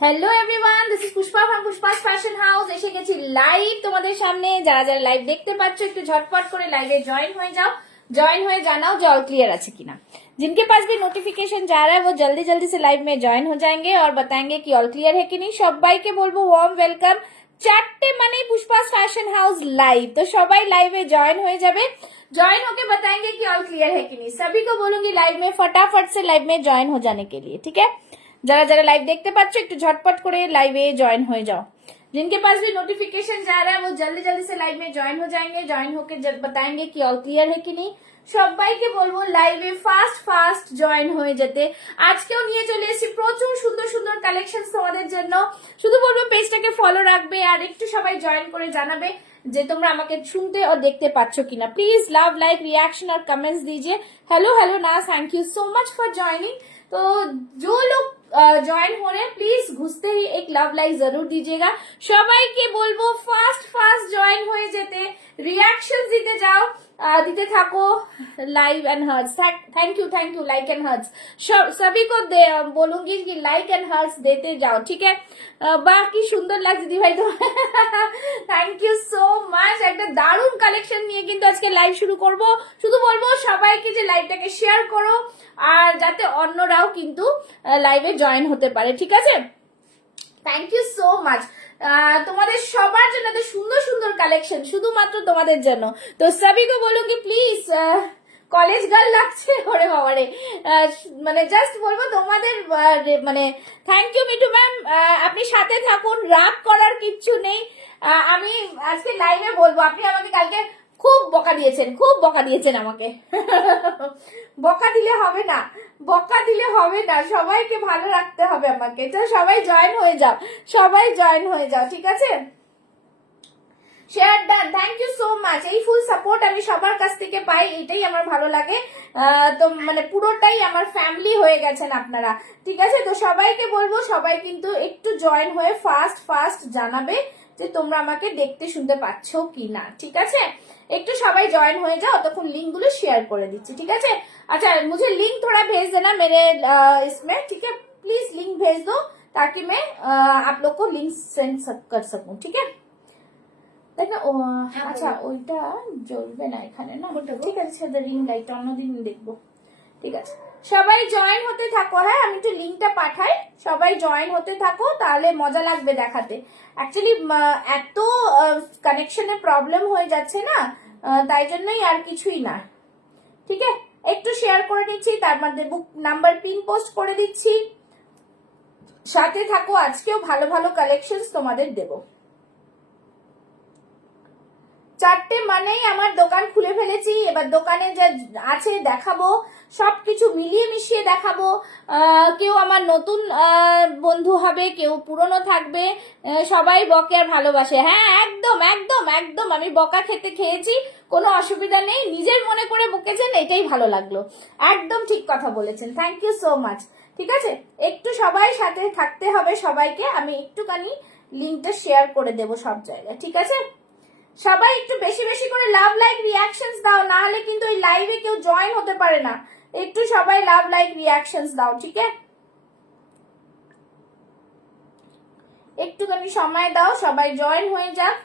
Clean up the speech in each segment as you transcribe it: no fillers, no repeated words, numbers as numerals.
Hello everyone, this is Pushpa from Pushpa's fashion house. এসে গেছি live তোমাদের সামনে। যারা যারা লাইভ দেখতে পাচ্ছ একটু ঝটপট করে লাইভে জয়েন হয়ে যাও, जॉइन हुए जानाओ जो ऑल क्लियर আছে কিনা। जिनके पास भी नोटिफिकेशन जा रहा है वो जल्दी जल्दी से लाइव में ज्वाइन हो जाएंगे और बताएंगे कि ऑल क्लियर है कि नहीं। সবাইকে বলবো ওয়ার্ম ওয়েলকাম। চারটে মানে পুষ্পাস ফ্যাশন হাউস লাইভ, তো সবাই লাইভে জয়েন হয়ে যাবে। ज्वाइन होके बताएंगे कि ऑल क्लियर है कि नहीं। सभी को बोलूंगी लाइव में फटाफट से लाइव में ज्वाइन हो जाने के लिए, ठीक है। যারা যারা লাইভ দেখতে পাচ্ছ একটু ঝটপট করে লাইভে জয়েন হয়ে যাও। जिनके पास भी नोटिफिकेशन जा रहा है वो जल्दी जल्दी से लाइव में ज्वाइन हो जाएंगे। ज्वाइन होकर बताएंगे कि ऑल क्लियर है कि नहीं। সবাইকে বলবো লাইভে ফাস্ট ফাস্ট জয়েন হয়ে যেতে। আজকেও নিয়ে চলে এসেছি প্রচুর সুন্দর সুন্দর কালেকশন তোমাদের জন্য। শুধু বলবো পেজটাকে ফলো রাখবে আর একটু সবাই জয়েন করে জানাবে যে তোমরা আমাকে শুনতে और देखते পাচ্ছ কিনা। प्लीज लव लाइक रिएक्शन और कमेंट्स दीजिए। हेलो हेलो ना, thank you so much for joining. तो जो लोग ज्वाइन हो रहे हैं प्लीज घुसते ही एक लव लाइक जरूर दीजिएगा। সবাইকে বলবো ফাস্ট ফাস্ট জয়েন হয়ে যেতে, রিঅ্যাকশন দিতে যাও, দিতে থাকো live and hearts. Thank you like and hearts. सभी को बोलूंगी कि लाइक एंड हर्ट्स देते जाओ, ठीक है। বাকি সুন্দর লাগছে দি ভাই তো থ্যাংক ইউ সো মাচ। একটা দারুণ কালেকশন নিয়ে কিন্তু আজকে লাইভ শুরু করব। শুধু বলবো সবাইকে যে লাইভটাকে শেয়ার করো আর যাতে অন্যরাও কিন্তু লাইভে জয়েন হতে পারে, ঠিক আছে। Thank you so much. তোমাদের সবার জন্য এত সুন্দর সুন্দর কালেকশন শুধুমাত্র তোমাদের জন্য। তো সবিকে বলুঙ্গি প্লিজ, কলেজ গার্ল লাগছে ওরে বাবারে। মানে জাস্ট বলবো তোমাদের মানে থ্যাংক ইউ মিঠু ম্যাম, আপনি সাথে থাকুন, রাগ করার কিচ্ছু নেই। আমি আজকে লাইভে বলবো আপনি আমাকে কালকে খুব বকা দিয়েছেন আমাকে বকা দিলে হবে না, সবাইকে ভালো রাখতে হবে আমাকে। তো সবাই জয়েন হয়ে যাও, ঠিক আছে। Share done, thank you so much. এই ফুল সাপোর্ট আমি সবার কাছ থেকে পাই, এটাই আমার ভালো লাগে। তো মানে পুরোটাই আমার ফ্যামিলি হয়ে গেছেন আপনারা, ঠিক আছে। তো সবাইকে বলবো সবাই কিন্তু একটু জয়েন হয়ে ফাস্ট ফাস্ট জানাবে যে তোমরা আমাকে দেখতে শুনতে পাচ্ছ কি না, ঠিক আছে। একটু সবাই জয়েন হয়ে যাও, তখন লিঙ্ক গুলো শেয়ার করে দিচ্ছি, ঠিক আছে। अच्छा मुझे लिंक थोड़ा भेज देना मेरे इसमें, ठीक है। प्लीज लिंक भेज दो ताकि मैं आप लोग को लिंक सेंड कर सकूं, ठीक है। দেখো আচ্ছা ওইটা জ্বলবে না এখানে না, ঠিক আছে। সেটা রিং লাইট অন্যদিন দেখবো, ঠিক আছে। সবাই জয়েন হতে থাকো, হ্যাঁ আমি একটু লিঙ্কটা পাঠাই, সবাই জয়েন হতে থাকো তাহলে মজা লাগবে দেখাতে। অ্যাকচুয়ালি এত কানেকশনের প্রবলেম হয়ে যাচ্ছে না, তাই জন্যই আর কিছুই না, ঠিক আছে। একটু শেয়ার করে নিচ্ছি, তার মধ্যে বুক নাম্বার পিন পোস্ট করে দিচ্ছি, সাথে থাকো। আজকেও ভালো ভালো কালেকশন তোমাদের দেবো। চারটে মানেই আমার দোকান খুলে ফেলেছি, এবার দোকানে যা আছে দেখাবো, সবকিছু মিলিয়ে মিশিয়ে দেখাবো। কেউ আমার নতুন বন্ধু হবে, কেউ পুরনো থাকবে, সবাই বকে আর ভালোবাসে। হ্যাঁ একদম একদম একদম, আমি বকা খেয়েছি, কোনো অসুবিধা নেই। নিজের মনে করে বকেছেন, এটাই ভালো লাগলো। একদম ঠিক কথা বলেছেন, থ্যাংক ইউ সো মাচ, ঠিক আছে। একটু সবাই সাথে থাকতে হবে সবাইকে। আমি একটুখানি লিঙ্কটা শেয়ার করে দেবো সব জায়গায়, ঠিক আছে। সবাই একটু বেশি বেশি করে লাভ লাইক রিঅ্যাকশনস দাও, না হলে কিন্তু এই লাইভে কেউ জয়েন হতে পারে না। একটু সবাই লাভ লাইক রিঅ্যাকশনস দাও, ঠিক আছে। একটুখানি সময় দাও, সবাই জয়েন হয়ে যাক।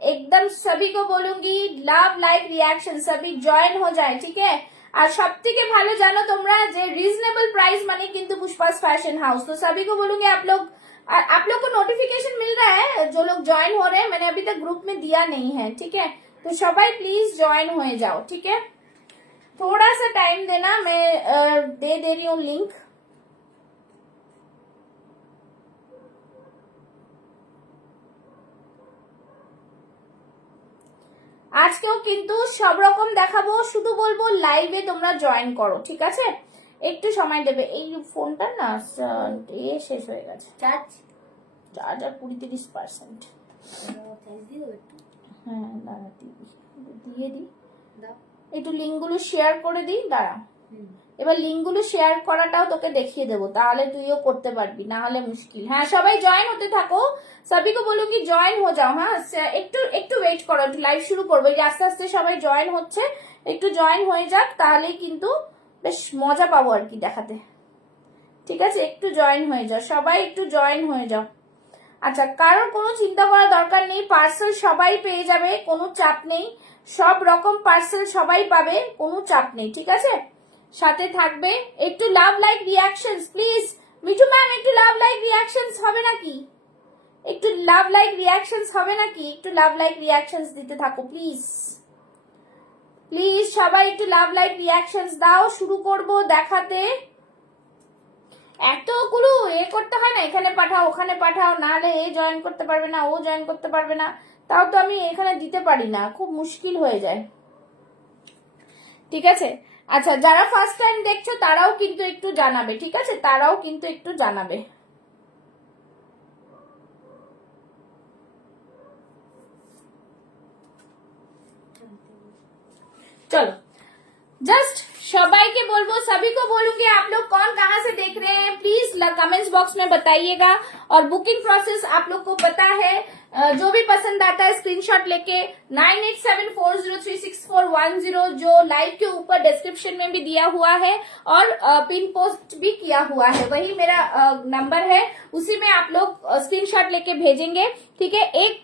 एकदम सभी को बोलूंगी लव लाइक रिएक्शन, सभी जॉइन हो जाए, ठीक है। আর সব থেকে ভালো জানো তোমরা যে রিজনেবল প্রাইস মানে কিন্তু पुष्पास फैशन हाउस। तो सभी को बोलूंगी आप लोग को नोटिफिकेशन मिल रहा है, जो लोग ज्वाइन हो रहे हैं, मैंने अभी तक ग्रुप में दिया नहीं है, ठीक है। तो सबाई प्लीज ज्वाइन हो जाओ, ठीक है। थोड़ा सा टाइम देना, मैं दे रही हूँ लिंक। আজকেও কিন্তু সব রকম দেখাবো, শুধু বলবো লাইভে তোমরা জয়েন করো, ঠিক আছে। একটু সময় দেবে। এই ফোনটা না শেষ হয়ে গেছে, চার্জ আর 20-30%। হ্যাঁ দাঁড়া দিয়ে দিই, একটু লিঙ্ক গুলো শেয়ার করে দিই, দাঁড়া। এবার লিঙ্ক গুলো শেয়ার করাটাও তোকে দেখিয়ে দেবো, তাহলে তুইও করতে পারবি, না হলে মুশকিল। হ্যাঁ সবাই জয়েন হতে থাকো, সবই को बोलो कि জয়েন हो जाओ। হ্যাঁ একটু ওয়েট করো, একটু লাইভ শুরু করবো, আস্তে আস্তে সবাই জয়েন হচ্ছে, একটু জয়েন হয়ে যাক, তাহলেই কিন্তু বেশ মজা পাবো আর কি দেখাতে। ঠিক আছে, একটু জয়েন হয়ে যাও, সবাই একটু জয়েন হয়ে যাও। আচ্ছা, কারোর কোনো চিন্তা করার দরকার নেই, পার্সেল সবাই পেয়ে যাবে, কোনো চাপ নেই, সব রকম পার্সেল সবাই পাবে, কোনো চাপ নেই। ঠিক আছে, সাথে থাকবে। একটু love like reactions please. Mithu ma'am একটু লাভ লাইক রিয়াকশনস হবে নাকি? একটু লাভ লাইক রিয়াকশনস হবে নাকি? একটু লাভ লাইক রিয়াকশনস দিতে থাকো প্লিজ প্লিজ, সবাই একটু লাভ লাইক রিয়াকশনস দাও। শুরু করব দেখাতে। এতগুলো করতে হয় না, এখানে পাঠাও ওখানে পাঠাও, নাহলে এ জয়েন করতে পারবে না, ও জয়েন করতে পারবে না, তাও তো আমি এখানে দিতে পারি না, খুব মুশকিল হয়ে যায়। ঠিক আছে, আচ্ছা যারা ফার্স্ট টাইম দেখছো তারাও কিন্তু একটু জানাবে। ঠিক আছে, তারাও কিন্তু একটু জানাবে। चलो जस्ट सबाई बोलबो, सभी को बोलूंगी आप लोग कौन कहाँ से देख रहे हैं प्लीज कमेंट्स बॉक्स में बताइएगा। और बुकिंग प्रोसेस आप लोग को पता है, जो भी पसंद आता है स्क्रीनशॉट लेके 9874036410 जो लाइव के ऊपर डिस्क्रिप्शन में भी दिया हुआ है और पिन पोस्ट भी किया हुआ है, वही मेरा नंबर है, उसी में आप लोग स्क्रीनशॉट लेके भेजेंगे। ठीक है, एक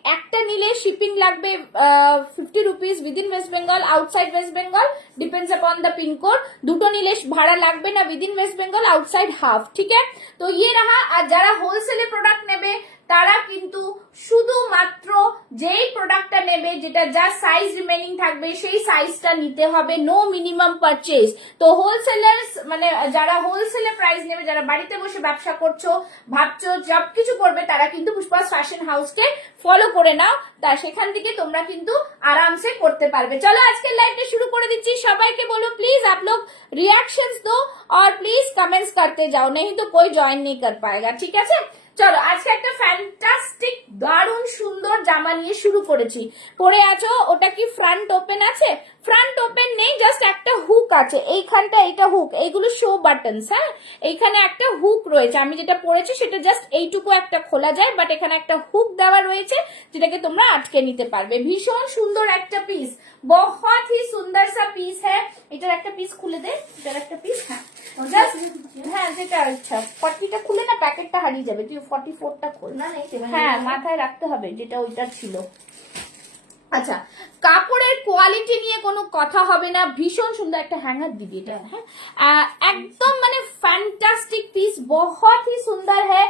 निले शिपिंग লাগবে 50 rupees within West Bengal, outside West Bengal depends upon the pin code. দুটো নিলে ভাড়া লাগবে না within West Bengal, outside half. ठीक है, तो ये रहा। আর যারা হোলসেলে প্রোডাক্ট নেবে তারা কিন্তু শুধুমাত্র যেই প্রোডাক্টটা নেবে, যেটা যা সাইজ রিমেনিং থাকবে সেই সাইজটা নিতে হবে, নো মিনিমাম পারচেজ। তো হোলসেলার্স মানে যারা হোলসেলে প্রাইস নেবে, যারা বাড়িতে বসে ব্যবসা করছো, ভাবছো সবকিছু করবে, তারা কিন্তু পুষ্পাস ফ্যাশন হাউসকে ফলো করে নাও, তা সেখান থেকে তোমরা কিন্তু আরামসে করতে পারবে। চলো আজকের লাইভটা শুরু করে দিচ্ছি। সবাইকে বলো প্লিজ आप लोग रिएक्शंस दो और प्लीज कमेंट्स करते जाओ, नहीं तो कोई ज्वाइन नहीं कर पाएगा। ठीक है, চলো আজকে একটা ফ্যান্টাস্টিক দারুণ সুন্দর জামা নিয়ে শুরু করেছি। পরে আছো, ওটা কি ফ্রন্ট ওপেন আছে? ফ্রন্ট ওপেন নেই, জাস্ট একটা হুক আছে এইখানটা, এটা হুক, এইগুলো শো বাটনস। হ্যাঁ, এইখানে একটা হুক রয়েছে, আমি যেটা পরেছি সেটা জাস্ট এইটুকু একটা খোলা যায়, বাট এখানে একটা হুক দেওয়া রয়েছে যেটাকে তোমরা আটকে নিতে পারবে। ভীষণ সুন্দর একটা পিস, बहुत ही सुंदर सा पीस है। এটার একটা পিস খুলে দে, এটার একটা পিস। হ্যাঁ যেটা ইচ্ছা, 40টা খুলে না প্যাকেটটা হারিয়ে যাবে, তুই 44টা খোল। না হ্যাঁ মাথায় রাখতে হবে যেটা ওইটার ছিল। আচ্ছা, কাপড়ের কোয়ালিটি নিয়ে কোনো কথা হবে না, ভীষণ সুন্দর একটা হ্যাঙ্গার দিবি এটা। হ্যাঁ একদম মানে ফ্যান্টাস্টিক পিস, बहुत ही सुंदर है,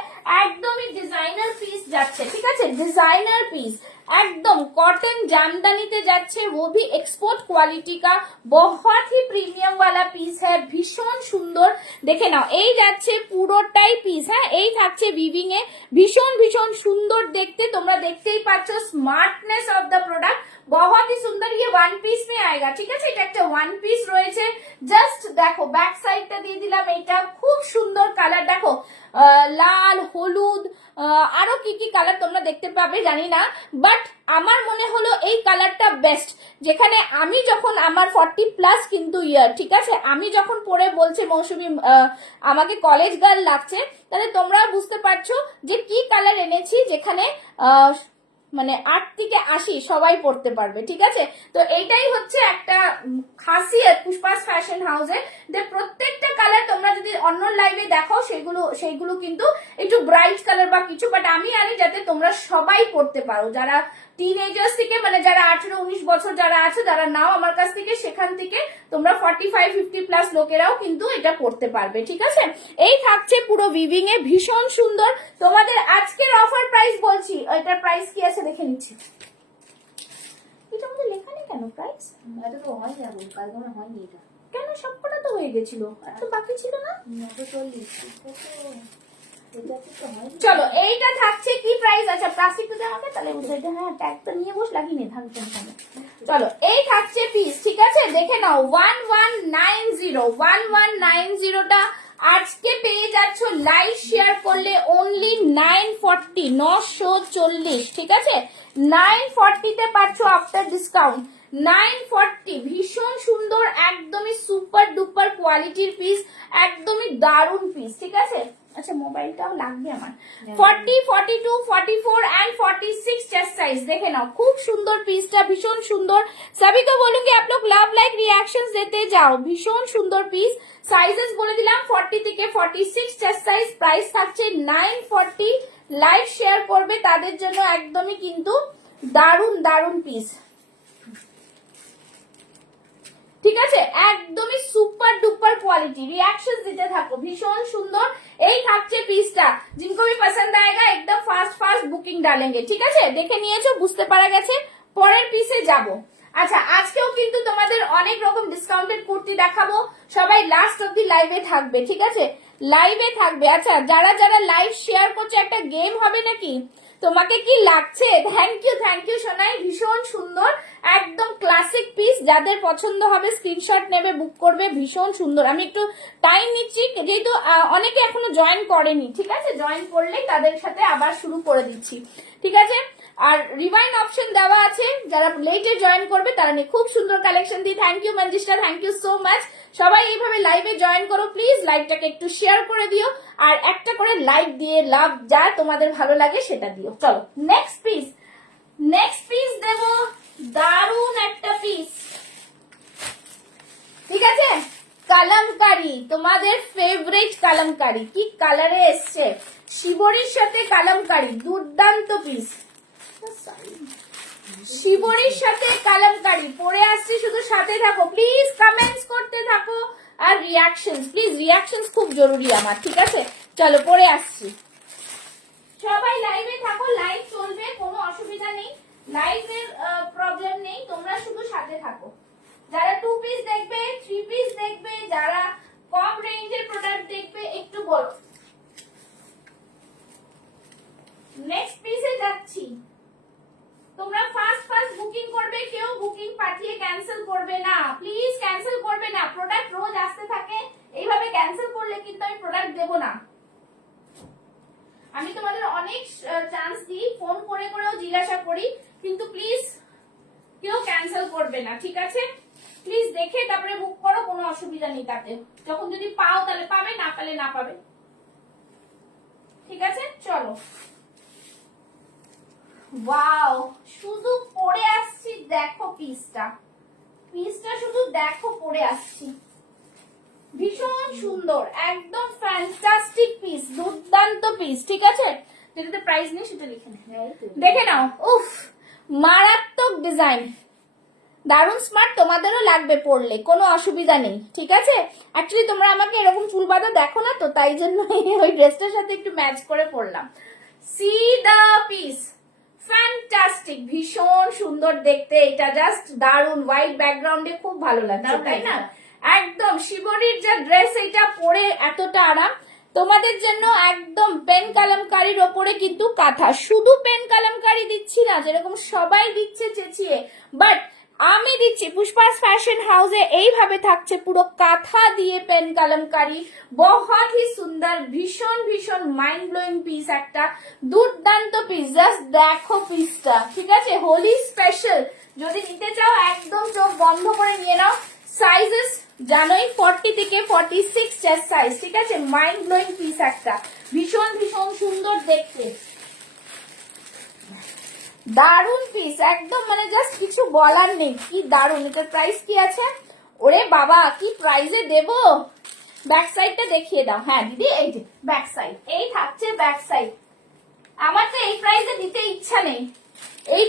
একদমই ডিজাইনার পিস যাচ্ছে। ঠিক আছে, ডিজাইনার পিস एकदम कॉटन जामदानीते যাচ্ছে, वो भी एक्सपोर्ट क्वालिटी का बहुत ही प्रीमियम वाला पीस है, ভীষণ সুন্দর। দেখে নাও, এই যাচ্ছে পুরোটাই পিস। হ্যাঁ, এই থাকছে উইভিং এ, ভীষণ ভীষণ সুন্দর দেখতে, তোমরা দেখতেই পাচ্ছ স্মার্টনেস অফ দ্য প্রোডাক্ট, बहुत ही सुंदर। ये वन पीस में आएगा। ঠিক আছে, এটা একটা ওয়ান পিস রয়েছে। জাস্ট দেখো ব্যাক সাইডটা দিয়ে দিলাম, এটা খুব সুন্দর কালার, দেখো লাল হলুদ আরো কি কি কালার তোমরা দেখতে পাবে জানি না, বাট আমার মনে হলো এই কালারটা বেস্ট। যেখানে আমি যখন আমার 40+ কিন্তু ইয়ার, ঠিক আছে, আমি যখন পরে বলছে মৌসুমী আমাকে কলেজ গার্ল লাগছে, তাহলে তোমরা বুঝতে পারছো যে কি কালার এনেছি, যেখানে মানে 8 থেকে 80 সবাই পড়তে পারবে। ঠিক আছে, তো এইটাই হচ্ছে একটা খাসিয়ত পুষ্পাস ফ্যাশন হাউসের, যে প্রত্যেকটা কালার তোমরা যদি অন্য লাইভে দেখো সেইগুলো কিন্তু একটু ব্রাইট কালার বা কিছু, বাট আমি আনি যাতে তোমরা সবাই পড়তে পারো, যারা টিনেজার্স থেকে মানে যারা 18-19 বছর যারা আছে, যারা নাও আমার কাছ থেকে, সেখান থেকে তোমরা 45-50+ লোকেরাও কিন্তু এটা পড়তে পারবে। ঠিক আছে, এই থাকছে পুরো উইভিং এ, ভীষণ সুন্দর। তোমাদের আজকের অফার প্রাইস বলছি, এটার প্রাইস কি আছে দেখে নিচ্ছি। এটা আমাদের লেখা নেই কেন প্রাইস? এটা তো হয় না, কাল মনে হয়নি, এটা কেন সবকটা তো হয়ে গেছিল, এত বাকি ছিল না? 940। চলো এইটা থাকছে কি প্রাইস? আচ্ছা প্লাস্টিক তো আমাকে তাহলে বুঝে, হ্যাঁ ট্যাগ তো নিয়ে বস, লাগিয়ে নে থাকবে। চলো এই থাকছে পিস। ঠিক আছে, দেখে নাও 1190টা আজকে পেয়ে যাচ্ছ লাইভ শেয়ার করলে অনলি 940। ঠিক আছে, 940 তে পাচ্ছ আফটার ডিসকাউন্ট 940, ভীষণ সুন্দর, একদমই সুপার ডুপার কোয়ালিটির পিস, একদমই দারুন পিস, ঠিক আছে। अच्छा মোবাইলটাও লাগবে আমার। 40, 42, 44 एंड 46 चेस्ट साइज देखे ना, खूब सुंदर पीसটা, ভীষণ সুন্দর। सभी को बोलूंगी आप लोग लव लाइक रिएक्शंस देते जाओ, ভীষণ সুন্দর পিস। সাইজেস বলে দিলাম 40 থেকে 46 চেস্ট সাইজ, প্রাইস থাকছে 940। লাইক শেয়ার করবে তাদের জন্য একদমই কিন্তু দারুন দারুন পিস, ঠিক আছে, একদমই সুপার ডুপার কোয়ালিটি। रिएक्शंस দিতে থাকো, ভীষণ সুন্দর। এই থাকছে পিসটা, जिनको भी पसंद आएगा एकदम फास्ट फास्ट বুকিং डालेंगे, ঠিক আছে। দেখে নিয়েছো, বুঝতে পারা গেছে। পরের পিসে যাব। আচ্ছা আজকেও কিন্তু তোমাদের অনেক রকম ডিসকাউন্টেড কুর্তি দেখাবো, সবাই লাস্ট অবধি লাইভে থাকবে, ঠিক আছে, লাইভে থাকবে। আচ্ছা যারা যারা লাইভ শেয়ার করছে একটা গেম হবে নাকি, তোমাকে কি লাগছে? থ্যাংক ইউ সোনাই, ভীষণ সুন্দর, একদম ক্লাসিক পিস। যাদের পছন্দ হবে স্ক্রিনশট নেবে, বুক করবে, ভীষণ সুন্দর। আমি একটু টাইম নিচ্ছি যেহেতু অনেকে এখনো জয়েন করেনি, ঠিক আছে, জয়েন করলেই তাদের সাথে আবার শুরু করে দিচ্ছি, ঠিক আছে। আর রিভাইন্ড অপশন দেওয়া আছে, যারা লেটে জয়েন করবে তারা নিয়ে খুব সুন্দর কালেকশন দিই। Thank you Manjishtha, thank you so much. সবাই এইভাবে লাইভে জয়েন করো প্লিজ, লাইভটাকে একটু শেয়ার করে দিও, আর একটা করে লাইক দিয়ে লাভ যা তোমাদের ভালো লাগে সেটা দিও। চলো নেক্সট পিস দেব, দারুন একটা পিস, ঠিক আছে। কালামকারি, তোমাদের ফেভারিট কালামকারি, কি কালারে এসছে, শিবরির সাথে কালামকারি, দুর্দান্ত পিস। শিবরির সাথে কালামকারি পরে আসছি, শুধু সাথে থাকো প্লিজ, কমেন্টস করতে থাকো, আর রিয়াকশনস প্লিজ, রিয়াকশনস খুব জরুরি আমার, ঠিক আছে। চলো পরে আসছি, সবাই লাইভে থাকো, লাইভ চলবে, কোনো অসুবিধা নেই, লাইভের প্রবলেম নেই, তোমরা শুধু সাথে থাকো। যারা 2 পিস দেখবে, 3 পিস দেখবে, যারা কম রেঞ্জের প্রোডাক্ট দেখবে একটু বলো। নেক্সট পিসে যাচ্ছি, তোমরা ফাস্ট বুকিং করবে, কেউ বুকিং পাঠিয়ে ক্যান্সেল করবে না প্লিজ, ক্যান্সেল করবে না। প্রোডাক্ট রোজ আসতে থাকে, এইভাবে ক্যান্সেল করলে কিন্তু আমি প্রোডাক্ট দেব না। আমি তোমাদের অনেক চান্স দিই, ফোন করে করেও জিজ্ঞাসা করি, কিন্তু প্লিজ কেউ ক্যান্সেল করবে না, ঠিক আছে। প্লিজ দেখে তারপরে বুক করো, কোনো অসুবিধা নেই তাতে। যখন যদি পাও তাহলে পাবে, না পেলে না পাবে, ঠিক আছে। চলো, ওয়াও, শুধু পরে আসছি, দেখো পিসটা শুধু দেখো, পরে আসছি, ভীষণ সুন্দর, একদম ফ্যান্টাস্টিক পিস, দুর্দান্ত পিস, ঠিক আছে। যেটাতে প্রাইস নেই সেটা লিখে দেখে নাও। উফ, মারাত্মক ডিজাইন, দারুন স্মার্ট, তোমাদেরও লাগবে পরলে, কোনো অসুবিধা নেই, ঠিক আছে। অ্যাকচুয়ালি তোমরা আমাকে এরকম চুল বাঁধা দেখো না তো, তাই জন্য ওই ড্রেসটার সাথে একটু ম্যাচ করে পরলাম। সি দা পিস, ফ্যান্টাস্টিক, ভীষণ সুন্দর দেখতে, এটা জাস্ট দারুন, হোয়াইট ব্যাকগ্রাউন্ডে খুব ভালো লাগছে, তাই না। একদম শিবরির যা ড্রেস, এটা পরে এতটা আরাম। তোমাদের জন্য একদম পেন কালামকারির ওপরে কিন্তু কাঁথা, শুধু পেন কালামকারি দিচ্ছি না যেরকম সবাই দিচ্ছে চেঁচিয়ে, বাট আমি দিচ্ছি পুষ্পাস ফ্যাশন হাউসে এইভাবে থাকছে পুরো কাঁথা দিয়ে পেন কালামকারি, বহুত হি সুন্দর, ভীষণ ভীষণ মাইন্ড ব্লোয়িং পিস, একটা দুর্দান্ত পিস, জাস্ট দেখো পিসটা, ঠিক আছে। হোলি স্পেশাল, যদি নিতে চাও একদম চোখ বন্ধ করে নিয়ে নাও। সাইজেস জানোই 40 থেকে 46 চেস্ট সাইজ, ঠিক আছে। মাইন্ড ব্লোয়িং পিস একটা, ভীষণ ভীষণ সুন্দর দেখতে, দারুন পিস, একদম মানে জাস্ট কিছু বলার নেই, কি দারুন। এটার প্রাইস কি আছে? ওরে বাবা, কি প্রাইসে দেব? ব্যাক সাইডটা দেখিয়ে দাও। হ্যাঁ দিদি, এই যে ব্যাক সাইড, এই থাকছে ব্যাক সাইড। আমার তো এই প্রাইসে দিতে ইচ্ছা নেই, এই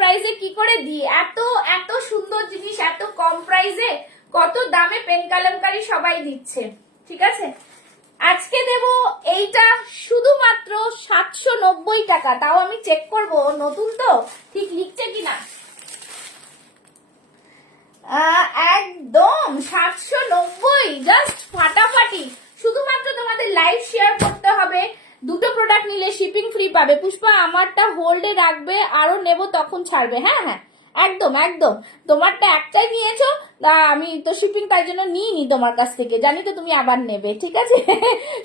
প্রাইসে কি করে দিই? এত সুন্দর জিনিস এত কম প্রাইসে, কত দামে পেন কালামকারি সবাই দিচ্ছে, ঠিক আছে। আজকে দেব এইটা শুধুমাত্র 790 টাকা, তাও আমি চেক করব নতুন তো ঠিক লিখছে কিনা। একদম 790, জাস্ট ফাটাফাটি। শুধুমাত্র তোমাদের লাইভ শেয়ার করতে হবে, দুটো প্রোডাক্ট নিলে শিপিং ফ্রি পাবে। পুষ্পা আমারটা হোল্ডে রাখবে, আরো নেব তখন ছাড়বে। হ্যাঁ হ্যাঁ একদম একদম, তোমারটা একটাই নিয়েছো, আমি তো শিপিং তাই জন্য নিইনি তোমার কাছ থেকে, জানি তো তুমি আবার নেবে, ঠিক আছে।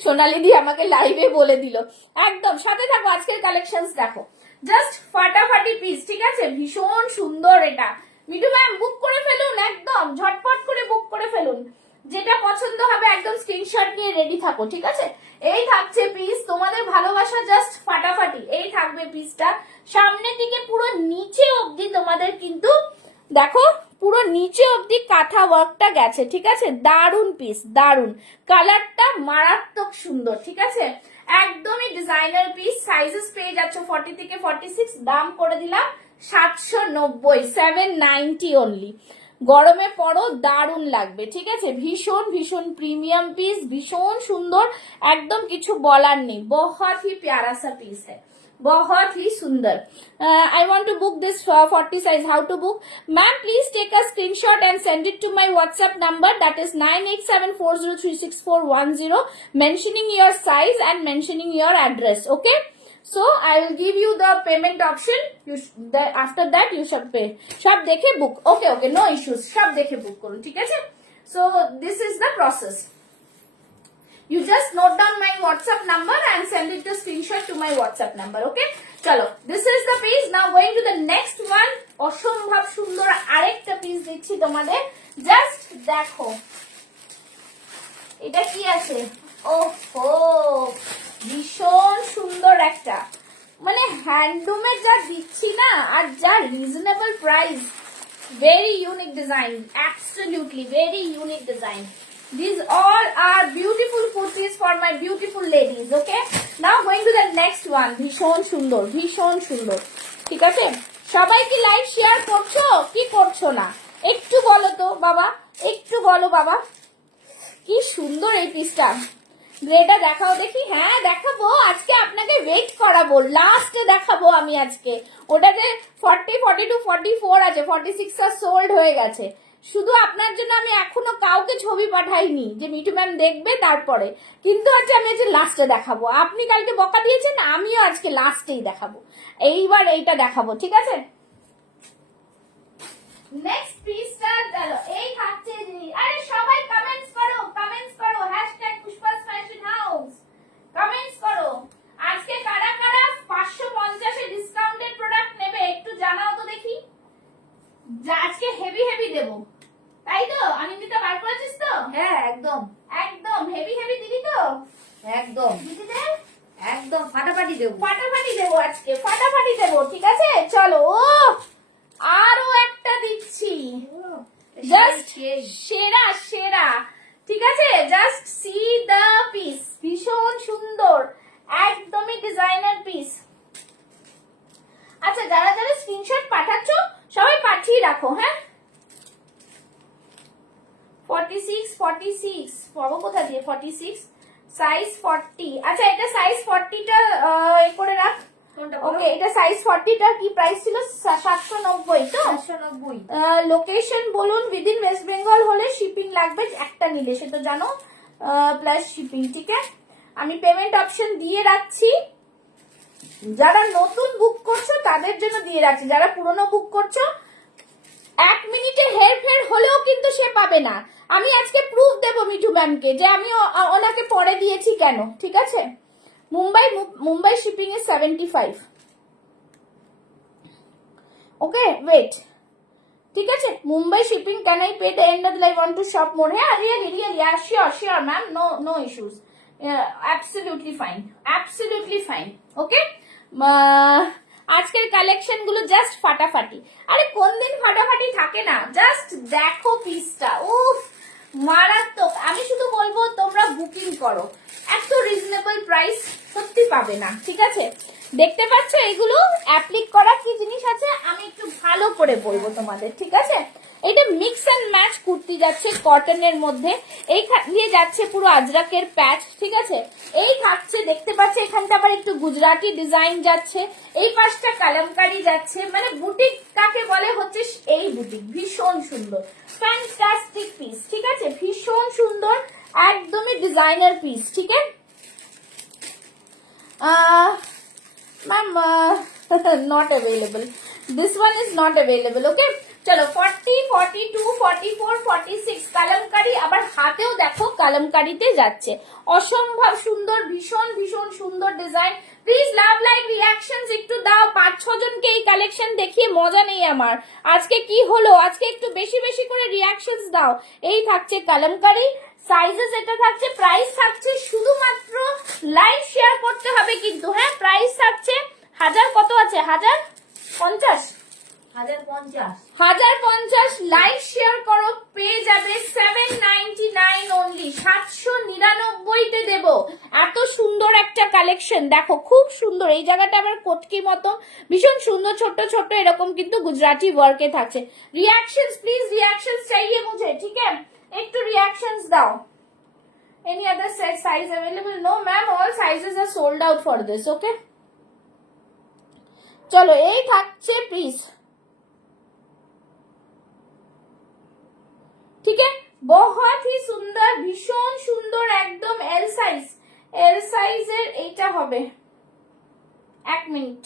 সোনালি দি আমাকে লাইভে বলে দিল। একদম সাথে থাকো, আজকের কালেকশনস দেখো। জাস্ট ফাটাফাটি পিস, ঠিক আছে, ভীষণ সুন্দর। এটা মিঠু ম্যাম বুক করে ফেলুন, একদম ঝটপট করে বুক করে ফেলুন, যেটা পছন্দ হবে একদম স্ক্রিনশট নিয়ে রেডি থাকো, ঠিক আছে। এই থাকছে পিস, তোমাদের ভালোবাসা জাস্ট ফাটাফাটি। এই থাকবে পিসটা, সামনের দিকে পুরো নিচে অবধি তোমাদের কিন্তু দেখো পুরো নিচে অবধি কাঁথা ওয়ার্কটা গেছে, ঠিক আছে। দারুন পিস, দারুন, কালারটা মারাত্মক সুন্দর, ঠিক আছে, একদমই ডিজাইনার পিস। সাইজেস পেয়ে যাচ্ছ 40 থেকে 46, দাম করে দিলাম 790, 790 অনলি। গরমে পরো, দারুণ লাগবে, ঠিক আছে। ভীষণ ভীষণ প্রিমিয়াম পিস, ভীষণ সুন্দর, একদম কিছু বলার নেই। बहुत ही प्यारा सा पीस है, बहुत ही सुंदर। I want to book this 40 size. How to book? Ma'am, please take a screenshot and send it to my WhatsApp number, that is 9874036410, mentioning your size and mentioning your address. Okay, so I will give you the payment option. After that you should pay. সব দেখে book. Okay, no issues. সব দেখে book করুন, ঠিক আছে। So this is the process. You just note down my WhatsApp number and send it to screenshot to my WhatsApp number. Okay, chalo, this is the piece. Now going to the next one. অসম্ভব সুন্দর আরেকটা piece দিচ্ছি তোমাদের, just দেখো এটা কি আছে। ওহো, ভীষণ সুন্দর একটা, মানে হ্যান্ডলুমের যা দিচ্ছি না, আর যা reasonable price, very unique design, absolutely very unique design. These all are beautiful kurtis for my beautiful ladies. Okay, now going to the next one. ভীষণ সুন্দর, ভীষণ সুন্দর, ঠিক আছে। সবাই কি লাইভ শেয়ার করছো কি করছো না একটু বলো তো বাবা, একটু বলো বাবা। কি সুন্দর এই পিসটা, গ্রেটা দেখাও দেখি। হ্যাঁ দেখাবো, আজকে আপনাকে ওয়েট করাবো, লাস্টে দেখাবো আমি আজকে। ওটাতে 40, 42, 44 আছে, 46 আর সোল্ড হয়ে গেছে। শুধু আপনার জন্য আমি এখনো কাউকে ছবি পাঠাইনি যে মিঠু ম্যাম দেখবে তারপরে, কিন্তু আজকে আমি আজকে লাস্টে দেখাবো। আপনি কালকে বকা দিয়েছেন, আমিও আজকে লাস্টেই দেখাবো। এইবার এইটা দেখাবো, ঠিক আছে। নেক্সট পিসটা চলো, এই থাকছে। আরে সবাই কমেন্টস করো, কমেন্টস করো, #পুষ্পাস ফ্যাশন হাউস, কমেন্টস করো। আজকে কারা কারা 550 এ ডিসকাউন্টেড প্রোডাক্ট নেবে একটু জানাও তো দেখি। আজকে হেভি হেভি দেবো, তাই তো? অনিন্দিতা বার করেছিস তো? হ্যাঁ একদম একদম হেভি হেভি দিবি তো? একদম দিদি দে, একদম ফাটাফাটি দেবো। ফাটাফাটি দেবো, আজকে ফাটাফাটি দেবো, ঠিক আছে। চলো, ও আরো একটা দিচ্ছি, জাস্ট সেরা সেরা, ঠিক আছে। জাস্ট সি দা পিস, ভীষণ সুন্দর, একদমই ডিজাইনার পিস। আচ্ছা, যারা যারা স্ক্রিনশট পাঠাচ্ছ সবাই পাঠিয়ে রাখো, হ্যাঁ। 46, 46 পাবো কোথা দিয়ে? 46 সাইজ 40। আচ্ছা, এটা সাইজ 40টা এ করে রাখ। ওকে, এটা সাইজ 40টা কি প্রাইস ছিল? 790 তো? 790। লোকেশন বলুন। উইদিন ওয়েস্ট বেঙ্গল হলে শিপিং লাগবে একটা নিলে, সেটা জানো, প্লাস শিপিং, ঠিক আছে। আমি পেমেন্ট অপশন দিয়ে রাখছি, যারা নতুন বুক করছো তাদের জন্য দিয়ে রাখছি, যারা পুরনো বুক করছো 1 মিনিটে হেরফের হলেও কিন্তু সে পাবে না। আমি আজকে প্রুফ দেবো মিঠু ম্যামকে যে আমি ওনাকে পরে দিয়েছি কেন, ঠিক আছে। মুম্বাই শিপিং এ 75। ওকে, ওয়েট, ঠিক আছে। Mumbai shipping, can I pay the end of live want to shop more? হ্যাঁ, really really, sure ma'am, no issues, absolutely fine, absolutely fine. Okay, আজকের কালেকশন গুলো জাস্ট ফাটাফাটি। আরে কোন দিন ফাটাফাটি থাকে না? জাস্ট দেখো পিসটা, উফ মারাত্মক। আমি শুধু বলবো তোমরা বুকিং করো, এত রিজনেবল প্রাইস সত্যি পাবে না, ঠিক আছে। দেখতে পাচ্ছ এগুলো অ্যাপ্লিক করা কি জিনিস আছে, আমি একটু ভালো করে বলবো তোমাদের, ঠিক আছে। এটা মিক্স এন্ড ম্যাচ কুর্তি যাচ্ছে কটনের মধ্যে, এই দিয়ে যাচ্ছে পুরো আজরাকের প্যাচ, ঠিক আছে। এই থাকছে, দেখতে পাচ্ছে এখানটা আবার একটু গুজরাটি ডিজাইন যাচ্ছে, এই পাশটা কালামকারি যাচ্ছে, মানে বুটিক কাকে বলে হচ্ছে এই বুটিক। ভীষণ সুন্দর, ফ্যান্টাস্টিক পিস, ঠিক আছে, ভীষণ সুন্দর, একদমই ডিজাইনার পিস, ঠিক আছে। Ma'am not available, this one is not available. Okay, চলো 40, 42, 44, 46 কালামকারি, আবার হাতেও দেখো কালামকারিতে যাচ্ছে, অসম্ভব সুন্দর, ভীষণ ভীষণ সুন্দর design, please love like reactions একটু দাও। 5-6 জনকে এই কালেকশন দেখিয়ে মজা নেই আমার। আজকে কি হলো, আজকে একটু বেশি বেশি করে রিয়াকশনস দাও। এই থাকছে কালামকারী, সাইজেস এটা থাকছে, প্রাইস থাকছে শুধুমাত্র লাইভ শেয়ার করতে হবে কিন্তু, হ্যাঁ প্রাইস থাকছে 1000 কত আছে, 1050, 1050 লাইভ শেয়ার করো, পেয়ে যাবে 799 অনলি, 799 তে দেব। এত সুন্দর একটা কালেকশন দেখো, খুব সুন্দর। এই জায়গাটা আবার কটকি মতো ভীষণ সুন্দর, ছোট ছোট এরকম কিন্তু গুজরাটি ওয়ার্কে থাকছে। রিয়াকশনস প্লিজ, রিয়াকশনস চাইয়ে মুঝে, ঠিক আছে? একটু রিয়াকশনস দাও। Any other set size available? No ma'am, all sizes are sold out for this, okay? চলো এই থাকছে পিস, ठीक है? बहुत ही সুন্দর, ভীষণ সুন্দর, একদম এল সাইজ। এল সাইজের এইটা হবে, 1 মিনিট।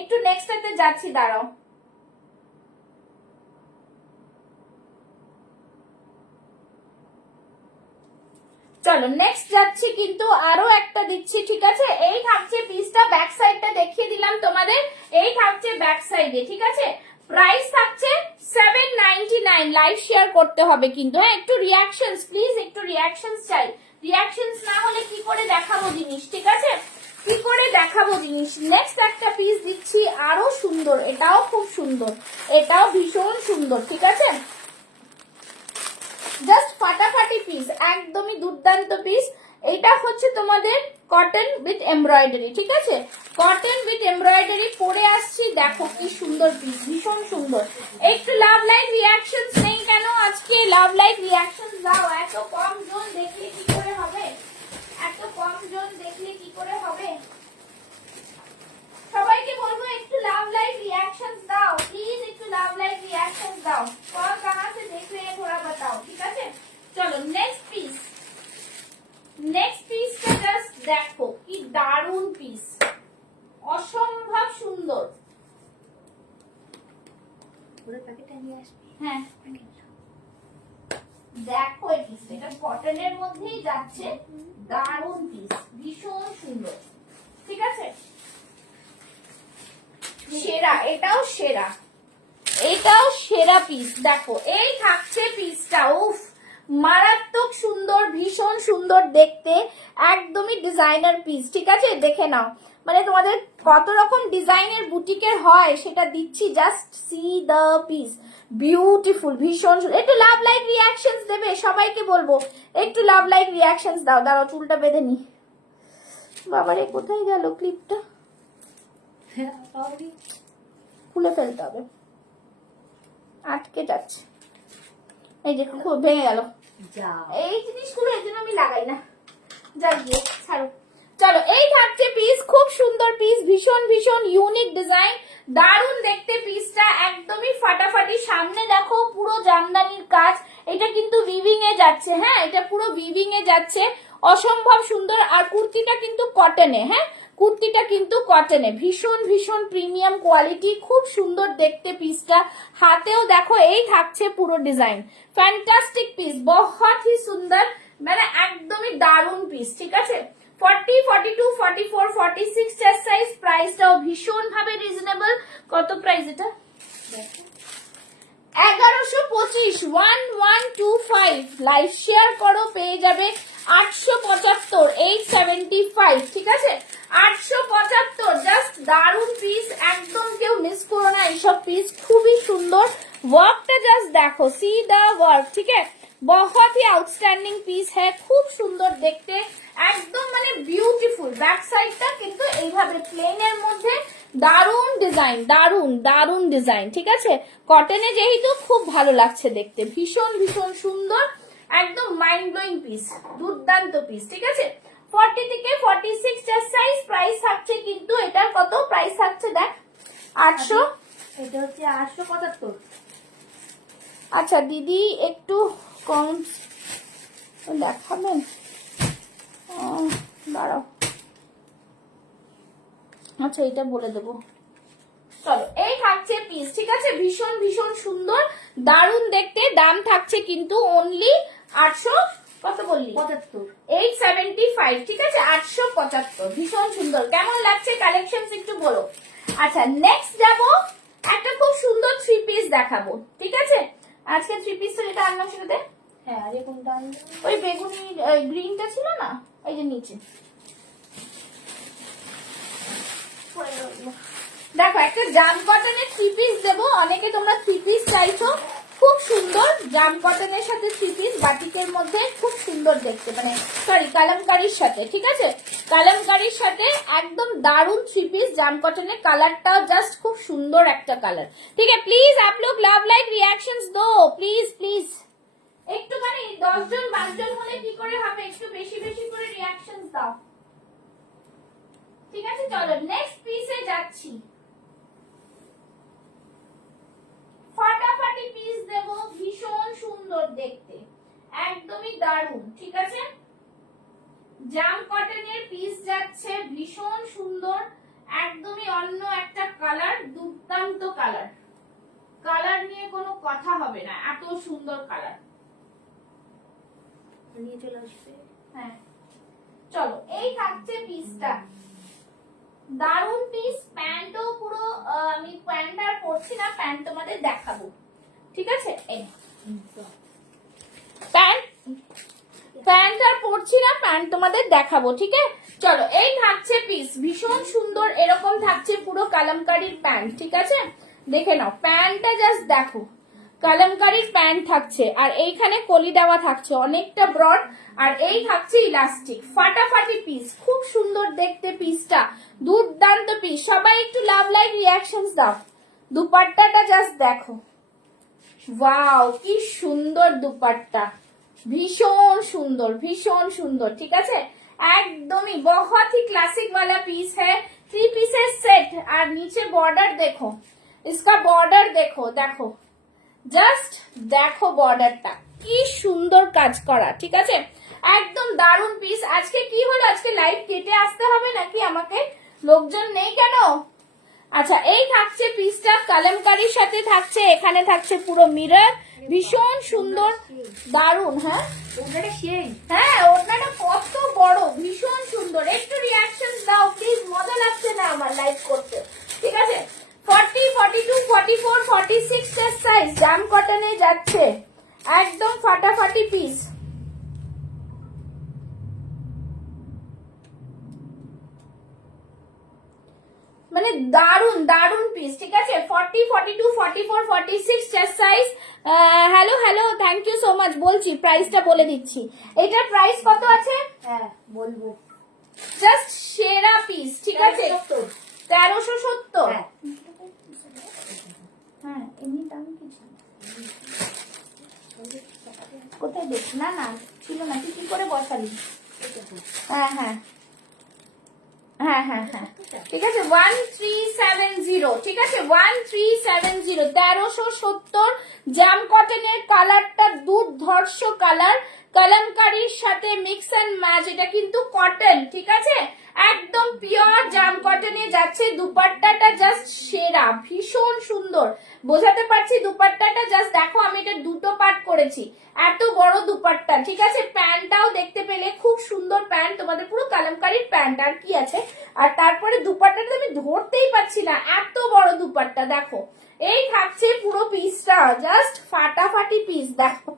একটু নেক্সট এতে যাচ্ছি, দাঁড়াও। চলো নেক্সট যাচ্ছি, কিন্তু আরো একটা দিচ্ছি, ঠিক আছে? এই থাকছে পিসটা, ব্যাক সাইডটা দেখিয়ে দিলাম তোমাদের। এই থাকছে ব্যাক সাইডে, ঠিক আছে? প্রাইস থাকছে 799। লাইভ শেয়ার করতে হবে কিন্তু, হ্যাঁ? একটু রিয়াকশনস প্লিজ, একটু রিয়াকশনস চাই। রিয়াকশনস না হলে কি করে দেখাবো জিনিস, ঠিক আছে? কি করে দেখাবো জিনিস। নেক্সট একটা পিস দিচ্ছি, আরো সুন্দর, এটাও খুব সুন্দর, এটাও ভীষণ সুন্দর, ঠিক আছে? জাস্ট ফাটাফাটি পিস, একদমই দুর্দান্ত পিস। এটা হচ্ছে তোমাদের কটন উইথ এমব্রয়ডারি, ঠিক আছে? কটন উইথ এমব্রয়ডারি পরে আসছি, দেখো কি সুন্দর পিস, ভীষণ সুন্দর। একটু লাভ লাইক রিয়াকশনস নেই কেন আজকে? লাভ লাইক রিয়াকশনস দাও। এত কম জোন দেখলে কি করে হবে, এত কম জোন দেখলে কি করে হবে? সবাইকে বলবো একটু লাভ লাইক রিয়াকশনস দাও প্লিজ, একটু লাভ লাইক রিয়াকশনস দাও। কল कहां से देख रहे हैं थोड़ा बताओ, ঠিক আছে? চলো নেক্সট পিস। নেক্সট পিসটা জাস্ট দেখো কি দারুণ পিস, অসম্ভব সুন্দর। পুরো প্যাকেটটা নিয়ে আসবি। হ্যাঁ দেখো এই পিসটা, এটা কটনের মধ্যেই যাচ্ছে, দারুণ পিস, ভীষণ সুন্দর, ঠিক আছে? সেরা, এটাও সেরা, এটাও সেরা পিস। দেখো এই থাকছে পিসটা, উফ মারাত্মক সুন্দর, ভীষণ সুন্দর দেখতে, একদমই ডিজাইনার পিস, ঠিক আছে? দেখে নাও, মানে তোমাদের কত রকম ডিজাইনের বুটিকের হয় সেটা দিচ্ছি, just see the piece, beautiful, ভীষণ সুন্দর। একটু লাভ লাইক রিয়াকশনস দেবে, সবাইকে বলবো একটু লাভ লাইক রিয়াকশনস দাও। দাঁড়াও চুলটা বেঁধে নি, বাবারে কোথায় গেল ক্লিপটা, খুলে ফেলতে হবে, আটকে যাচ্ছে, এই যে ভেঙে গেল। এই জিনিসগুলো এই জন্য আমি লাগাই না, যা গিয়ে ছাড়ো। চলো এই থাকছে পিস, খুব সুন্দর পিস, ভীষণ ভীষণ ইউনিক ডিজাইন, দারুণ দেখতে পিসটা, একদমই ফাটাফাটি। সামনে দেখো পুরো জামদানির কাজ, এটা কিন্তু উইভিং এ যাচ্ছে, হ্যাঁ এটা পুরো উইভিং এ যাচ্ছে, অসম্ভব সুন্দর। আর কুর্তিটা কিন্তু কটনে, হ্যাঁ কুর্তিটা কিন্তু কটনে, ভীষণ ভীষণ প্রিমিয়াম কোয়ালিটি, খুব সুন্দর দেখতে পিসটা। হাতেও দেখো এই থাকছে পুরো ডিজাইন, ফ্যান্টাস্টিক পিস, বহুত হি সুন্দর, মানে একদমই দারুণ পিস, ঠিক আছে? 40, 42, 44, 46 চেস্ট সাইজ, প্রাইসটাও ভীষণ ভাবে রিজনেবল। কত প্রাইস এটা? 1125, 1125। লাইভ শেয়ার করো, পেয়ে যাবে 875, 875, ঠিক আছে? 875, জাস্ট দারুণ পিস, একদম কেউ মিস করো না এইসব পিস, খুবই সুন্দর। ওয়ার্কটা জাস্ট দেখো, সি দা ওয়ার্ক, ঠিক আছে? बहुत ही আউটস্ট্যান্ডিং পিস হ্যাঁ, খুব সুন্দর দেখতে, একদম মানে বিউটিফুল। ব্যাক সাইডটা কিন্তু এইভাবে প্লেনের মধ্যে, দারুণ ডিজাইন, দারুণ দারুণ ডিজাইন, ঠিক আছে? কটনে যেহেতু খুব ভালো লাগছে দেখতে, ভীষণ ভীষণ সুন্দর, একদম মাইন্ড ব্লোয়িং পিস, দুর্দান্ত পিস, ঠিক আছে? 40 থেকে 46 চেস্ট সাইজ, প্রাইস থাকছে কিন্তু এটার কত প্রাইস থাকছে দেখ, 800, এটা হচ্ছে 875। আচ্ছা দিদি একটু কম দেখাবেন, দাঁড়াও, আচ্ছা এটা বলে দেবো, চলো এই থাকছে পিস, ঠিক আছে, ভীষণ ভীষণ সুন্দর, দারুণ দেখতে। দাম থাকছে কিন্তু অনলি 800 কত বললি 75। 875, ঠিক আছে, 875। ভীষণ সুন্দর, কেমন লাগছে কালেকশন একটু বলো। আচ্ছা নেক্সট যাবো, একটা খুব সুন্দর থ্রি পিস দেখাবো, ঠিক আছে। আজকে থ্রি পিসটা যেটা আনলাম সেটাতে হ্যাঁ আর কোনটা আনবে? ওই বেগুনি গ্রিনটা ছিল না, এই যে নিচে দেখো একটা জাম কটনের থ্রি পিস দেবো। অনেকে তোমরা থ্রি পিস চাইছো, খুব সুন্দর জাম কটনের সাথে থ্রি পিস, বাটিকের মধ্যে খুব সুন্দর দেখতে, মানে সরি কালামকারীর সাথে, ঠিক আছে, কালামকারীর সাথে একদম দারুণ থ্রি পিস জাম কটনের। কালারটাও জাস্ট খুব সুন্দর একটা কালার, ঠিক আছে। প্লিজ आप लोग লাভ লাইক রিঅ্যাকশনস দো, প্লিজ প্লিজ। একটুখানি 10 জন 12 জন হলে কি করে হবে, একটু বেশি বেশি করে রিঅ্যাকশনস দাও, ঠিক আছে। চলো নেক্সট পিসে যাচ্ছি, ফাটাফাটি পিস দেব, ভীষণ সুন্দর দেখতে, একদমই দারুণ, ঠিক আছে। জাম কটনের পিস যাচ্ছে, ভীষণ সুন্দর, একদমই অন্য একটা কালার, দুর্দান্ত কালার, কালার নিয়ে কোনো কথা হবে না, এত সুন্দর কালার। নিয়ে চলে আসবে। হ্যাঁ চলো এই থাকছে পিসটা, দারুন পিস। প্যান্টও পুরো আমি প্যান্ট আর পরছি না, প্যান্ট তোমাদের দেখাবো, ঠিক আছে। এই প্যান্ট আর পরছি না, প্যান্ট তোমাদের দেখাবো, ঠিক আছে। চলো এই থাকছে পিস, ভীষণ সুন্দর, এরকম থাকছে পুরো কালামকারীর প্যান্ট, ঠিক আছে। দেখে নাও প্যান্টটা, জাস্ট দেখো কালামকারীর প্যান্ট থাকছে, আর এইখানে কলি দেওয়া থাকছে, অনেকটা ব্রড, আর এই থাকছে ইলাস্টিক। ফাটাফাটি পিস, খুব সুন্দর দেখতে পিসটা, দুর্দান্ত পিস। সবাই একটু লাভ লাইক রিঅ্যাকশনস দাও। দুপাট্টাটা জাস্ট দেখো, ওয়াও কি সুন্দর দুপাট্টা, ভীষণ সুন্দর ভীষণ সুন্দর, ঠিক আছে। একদমই बहुत ही क्लासिक वाला पीस है, थ्री पीसेस सेट। আর নিচে বর্ডার দেখো, इसका বর্ডার দেখো, দেখো জাস্ট দেখো বর্ডারটা কি সুন্দর কাজ করা, ঠিক আছে, একদম দারুণ পিস। আজকে কি হলো, আজকে লাইভ কেটে আসতে হবে নাকি আমাকে, লোকজন নেই কেন? আচ্ছা এই থাকছে পিসটা, কালামকারীর সাথে থাকছে, এখানে থাকছে পুরো মিরর, ভীষণ সুন্দর দারুণ। হ্যাঁ ওটা সেই হ্যাঁ ওটাটা কত বড়, ভীষণ সুন্দর। একটু রিঅ্যাকশন দাও প্লিজ, মজা লাগছে না আমার লাইভ করতে, ঠিক আছে। 40, 42, 44, 46 এর সাইজ, জাম কটনে যাচ্ছে, একদম ফাটাফাটি পিস। মানে দারুন দারুন পিস, ঠিক আছে। 40, 42, 44, 46 chest size. Hello hello, thank you so much. বলছি প্রাইসটা বলে দিচ্ছি, এটার প্রাইস কত আছে? হ্যাঁ বলবো, জাস্ট সেরা পিস, ঠিক আছে, 1370। হ্যাঁ এমনি দাম কি ছিল, কোথায় দেখ, না না ছিল না, তুই কি করে বসালি? হ্যাঁ হ্যাঁ হ্যাঁ হ্যাঁ হ্যাঁ ঠিক আছে, 1370, ঠিক আছে 1370, 1370। জাম কটনের কালারটা দুর্ধর্ষ কালার, কালামকারীর সাথে মিক্স এন্ড ম্যাচ। এটা কিন্তু কটন, ঠিক আছে, একদম পিওর জাম কটনে যাচ্ছে। দুপাট্টাটা জাস্ট সেরা, ভীষণ সুন্দর, বোঝাতে পারছি দুপাট্টাটা জাস্ট দেখো, আমি এটা দুটো পার্ট করেছি, এত বড় দুপাট্টা, ঠিক আছে। প্যান্টটাও দেখতে পেলে খুব সুন্দর প্যান্ট, তোমাদের পুরো কালামকারীর প্যান্ট, আর কি আছে। আর তারপরে দুপাট্টাটা আমি ধরতেই পারছি না, এত বড় দুপাট্টা দেখো। এই থাকছে পুরো পিসটা, জাস্ট ফাটাফাটি পিস, দেখো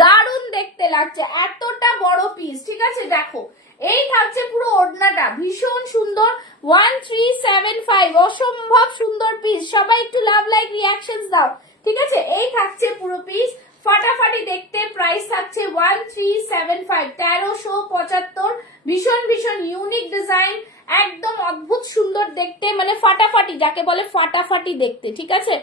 দারুণ দেখতে লাগছে, এতটা বড় পিস, ঠিক আছে। দেখো এই থাকছে পুরো ওড়নাটা, ভীষণ সুন্দর, 1375, অসম্ভব সুন্দর পিস। সবাই একটু লাভ লাইক রিঅ্যাকশনস দাও, ঠিক আছে। এই থাকছে পুরো পিস, ফাটাফাটি দেখতে। প্রাইস থাকছে 1375, 1375। ভীষণ ভীষণ ইউনিক ডিজাইন, একদম অদ্ভুত সুন্দর দেখতে, মানে ফাটাফাটি, যাকে বলে ফাটাফাটি দেখতে, ঠিক আছে।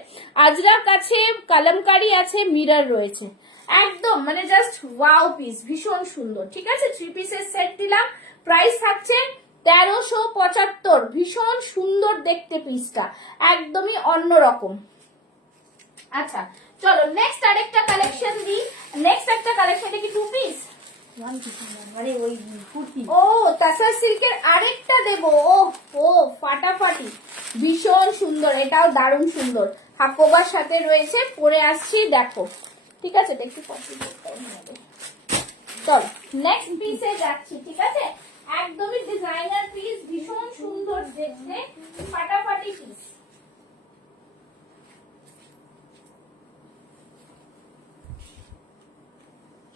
আজরাক আছে, কালামকারী আছে, মিরর রয়েছে, একদম মানে জাস্ট ওয়াও পিস, ভীষণ সুন্দর, ঠিক আছে। থ্রি পিসের সেট দিলাম, প্রাইস থাকছে 1375। ভীষণ সুন্দর দেখতে পিসটা, একদমই অন্যরকম। আচ্ছা চলো নেক্সট আরেকটা কালেকশন দিই। নেক্সট একটা কালেকশন, এটা কি টু পিস? ওয়ান পিস মানে ওই কুর্তি। ও তাসার সিল্কের আরেকটা দেবো। ও ও ফাটাফাটি, ভীষণ সুন্দর, এটাও দারুণ সুন্দর, হাকোবার সাথে রয়েছে, পরে আসছি দেখো। ঠিক আছে, দেখি চলো নেক্সট পিসে যাচ্ছি। ঠিক আছে, একদমই ডিজাইনার পিস, ভীষণ সুন্দর দেখতে, ফাটাফাটি পিস।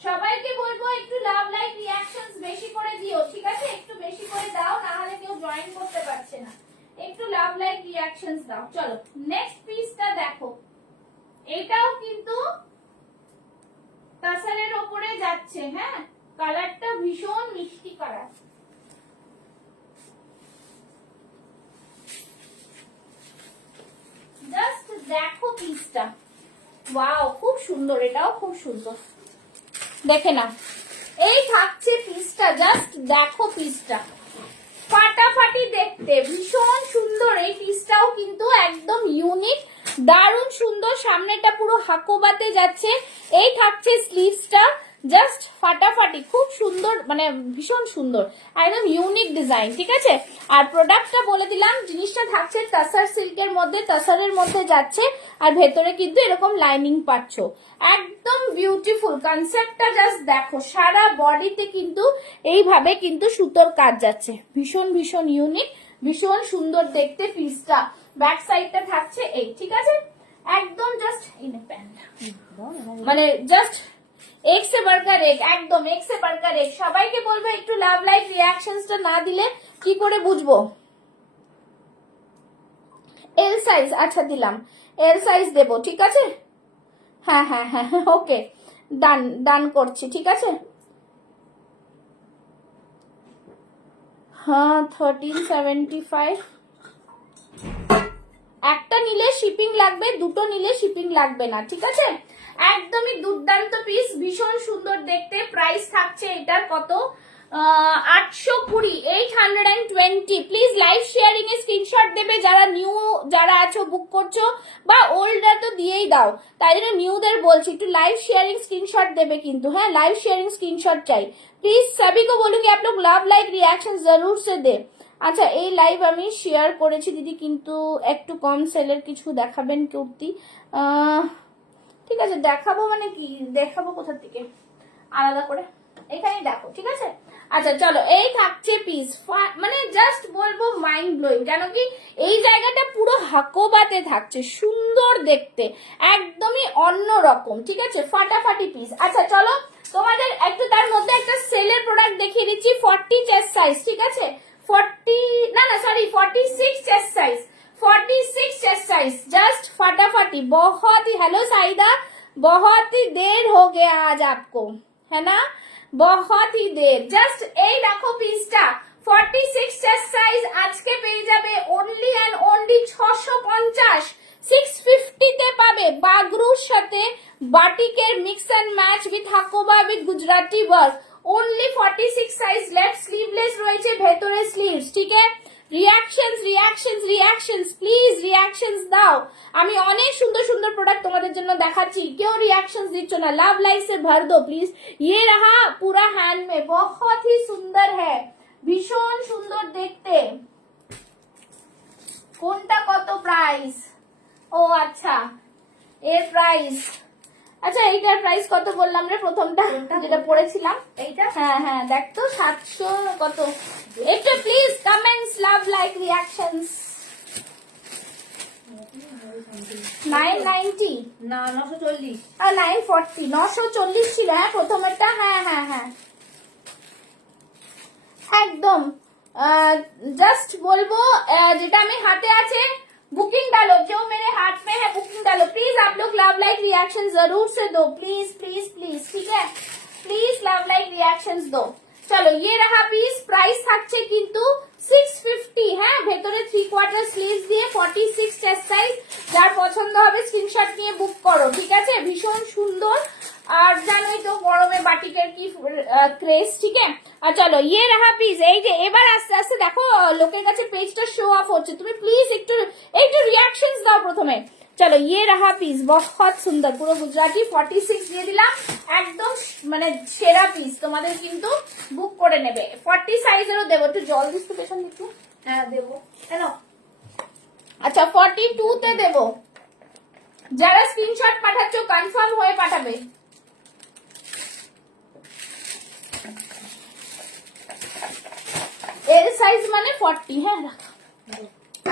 সবাইকে বলবো একটু লাভ লাইক রিঅ্যাকশনস বেশি করে দিও। ঠিক আছে, একটু বেশি করে দাও, না হলে কেউ জয়েন করতে পারছে না। একটু লাভ লাইক রিঅ্যাকশনস দাও। চলো নেক্সট পিসটা দেখো, এটাও কিন্তু তাসারের উপরে যাচ্ছে। হ্যাঁ, কালারটা ভীষণ মিষ্টি কালার। জাস্ট দেখো পিসটা, ওয়াও খুব সুন্দর, এটাও খুব সুন্দর। দেখে না, এই থাকছে পিসটা, জাস্ট দেখো পিসটা, ফাটাফাটি দেখতে, ভীষণ সুন্দর। এই পিসটাও কিন্তু একদম ইউনিক, দারুণ সুন্দর। সামনেটা পুরো হাকোবাতে যাচ্ছে, এই থাকছে স্লিভসটা, জাস্ট ফাটাফাটি, খুব সুন্দর, মানে ভীষণ সুন্দর, একদম ইউনিক ডিজাইন। ঠিক আছে, আর প্রোডাক্টটা বলে দিলাম, জিনিসটা থাকছে তাসার সিল্কের মধ্যে, তাসারের মধ্যে যাচ্ছে, আর ভেতরে কিন্তু এরকম লাইনিং পাচ্ছ, একদম বিউটিফুল। কনসেপ্টটা জাস্ট দেখো, সারা বডিতে কিন্তু এইভাবে কিন্তু সুতোর কাজ যাচ্ছে, ভীষণ ভীষণ ইউনিক, ভীষণ সুন্দর দেখতে পিসটা। ব্যাক সাইডটা থাকছে এই। ঠিক আছে, একদম জাস্ট ইন প্যান্ট, মানে জাস্ট এক সে বাড়কার এক, একদম এক সে বাড়কার এক। সবাইকে বলবো একটু লাভ লাইক রিঅ্যাকশনসটা না দিলে কি করে বুঝবো। এল সাইজ, আচ্ছা দিলাম, এল সাইজ দেবো। ঠিক আছে, হ্যাঁ হ্যাঁ হ্যাঁ, ওকে, ডান ডান করছি। ঠিক আছে, হ্যাঁ 1375। একটা নিলে শিপিং লাগবে, দুটো নিলে শিপিং লাগবে না। ঠিক আছে, একদমই দুর্দান্ত পিস, ভীষণ সুন্দর দেখতে। প্রাইস থাকছে এটার কত, 820, 820। Please live sharing A screenshot দেবে যারা নিউ, যারা আছো বুক করছো, বা ওল্ডরা তো দিয়েই দাও, তাই জন্য নিউদের বলছি একটু লাইভ शेयरिंग स्क्रीनशॉट देवे किंतु। हाँ, लाइव शेयरिंग स्क्रीनशॉट चाहिए प्लीज। सभी को बोलूंगी आप लोग लव लाइक रिएक्शन जरूर से दे। আচ্ছা, এই লাইভ আমি শেয়ার করেছি দিদি, কিন্তু একটু কম সেলের কিছু দেখাবেন কুর্তি। ঠিক আছে, দেখাবো মানে কি দেখাবো, কোথা থেকে আলাদা করে, এখানেই দেখো। ঠিক আছে, আচ্ছা চলো, এই থাকছে পিস, মানে জাস্ট বলবো মাইন্ড ব্লোয়িং, কেন কি এই জায়গাটা পুরো হাকোবাতে থাকছে, সুন্দর দেখতে, একদমই অন্য রকম। ঠিক আছে, ফাটাফাটি পিস। আচ্ছা চলো, তোমাদের একটু তার মধ্যে একটা সেলের প্রোডাক্ট দেখিয়ে দিচ্ছি, 40 চেস্ট সাইজ। ঠিক আছে, 40 না না sorry 46 chest size, 46 chest size, just फटाफटी, बहुत ही, हेलो साइदा, बहुत ही देर हो गया आज आपको, है ना, बहुत ही देर। जस्ट এই দেখো পিসটা, 46 চেস্ট সাইজ, আজকে পেয়ে যাবে অনলি এন্ড অনলি 650, 650 তে পাবে বাগরুর সাথে বাটিকের mix and match with Hakoba with Gujarati work. Only 46 size left, sleeveless রয়েছে, ভেতরে স্লিভস। ঠিক আছে, reactions reactions reactions, please reactions দাও। আমি অনেক সুন্দর সুন্দর প্রোডাক্ট তোমাদের জন্য দেখাচ্ছি, কেউ রিঅ্যাকশনস দিচ্ছ না, লাভ লাইক से भर दो प्लीज। ये रहा पूरा हैंड में, बहुत ही सुंदर है, ভীষণ সুন্দর দেখতে। কোনটা কত প্রাইস? ও আচ্ছা, এর প্রাইস, আচ্ছা এইটার প্রাইস কত বললাম রে, প্রথমটা যেটা পড়েছিলাম এইটা, হ্যাঁ হ্যাঁ দেখ তো 700 কত। একটু please comments, love like reactions. 990 না 940 আর 940, 940 ছিল হ্যাঁ প্রথমেরটা, হ্যাঁ হ্যাঁ হ্যাঁ একদম। জাস্ট বলবো যেটা আমি হাতে আছে बुकिंग डालो, जो मेरे हाथ में है बुकिंग डालो प्लीज। आप लोग लव लाइक रिएक्शन जरूर से दो प्लीज प्लीज प्लीज, ठीक है, प्लीज लव लाइक रिएक्शंस दो। चलो ये रहा पीस, प्राइस থাকছে কিন্তু 650, হ্যাঁ ভেতরে 3/4 স্লিভস দিয়ে 46 চেস্ট সাইজ। যার পছন্দ হবে স্ক্রিনশট নিয়ে বুক করো। ঠিক আছে, ভীষণ সুন্দর, আর জানোই তো গরমে বাটিকের কি ক্রেজ। ঠিক আছে, আর চলো ये रहा पीस। এই যে এবার আস্তে আস্তে দেখো লোকের কাছে পেজটা শো অফ হচ্ছে, তুমি প্লিজ একটু একটু রিঅ্যাকশনস দাও প্রথমে। चलो ये रहा पीस, बहुत सुंदर, পুরো গুজরাটি 46 দিয়ে দিলাম, একদম মানে সেরা পিস, তোমাদের কিন্তু বুক করে নেবে। 40 সাইজেরও দেবো, একটু জল দিস তো পেছন দিকে। হ্যাঁ দেবো কেন? আচ্ছা 42 তে দেবো, যারা স্ক্রিনশট পাঠাচ্ছ কনফার্ম হয়ে পাঠাবে। এর সাইজ মানে 40, হ্যাঁ রাখো।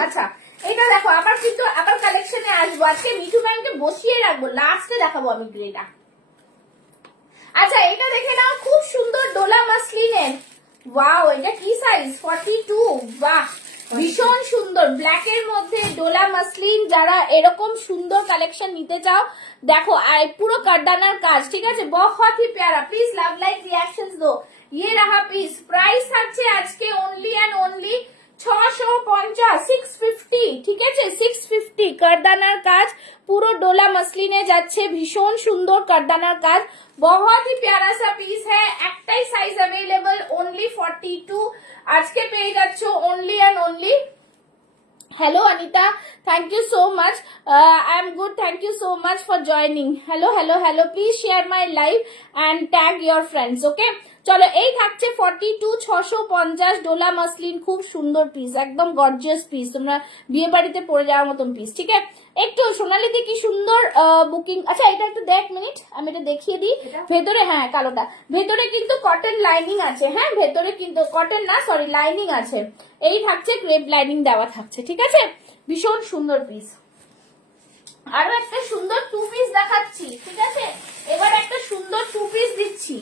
আচ্ছা এটা দেখো, আবার কিন্তু আবার কালেকশনে আসবো, আজকে মিঠু ম্যামকে বসিয়ে রাখবো, লাস্টে দেখাবো আমি গ্রেটা। আচ্ছা এটা দেখে নাও, খুব সুন্দর ডোলা মাসলিনের, ওয়াও এটা কি সাইজ 42, বাহ ভীষণ সুন্দর, ব্ল্যাক এর মধ্যে ডোলা মাসলিন। যারা এরকম সুন্দর কালেকশন নিতে চাও দেখো, পুরো কারদানার কাজ, ঠিক আছে, বহুত হি প্যারা। প্লিজ লাভ লাইক রিঅ্যাকশনস দো। ये रहा পিস, প্রাইস থাকছে আজকে অনলি এন্ড অনলি 650, 650, ঠিক আছে 650। কারদানার কাজ, পুরো ডোলা মাসলিনে যাচ্ছে, ভীষণ সুন্দর কারদানার কাজ, बहुत ही प्यारा सा পিস হ্যাঁ। একটাই সাইজ अवेलेबल, অনলি 42, আজকে পেয়ে যাচ্ছ only and only. Hello Anita, thank you so much. I am good, thank you so much for joining. Hello, hello, hello. Please share my live and tag your friends, okay? চলো এই থাকছে 42, 650 Dola muslin, খুব সুন্দর piece, একদম gorgeous piece, তোমরা বিয়ে বাড়িতে পরে যাওয়ার মতন পিস, ঠিক আছে। একটু সোনালি দি কি সুন্দর বুকিং। আচ্ছা এটা একটু দেখ মিনিট, আমি এটা দেখিয়ে দিই ভেতরে, হ্যাঁ কালোটা, ভেতরে কিন্তু কটন লাইনিং আছে, হ্যাঁ ভেতরে কিন্তু কটন না সরি লাইনিং আছে, এই থাকছে ক্রেপ লাইনিং দেওয়া থাকছে, ঠিক আছে, ভীষণ সুন্দর পিস। আরো একটা সুন্দর 2 পিস দেখাচ্ছি, ঠিক আছে, এবার একটা সুন্দর 2 পিস দিচ্ছি,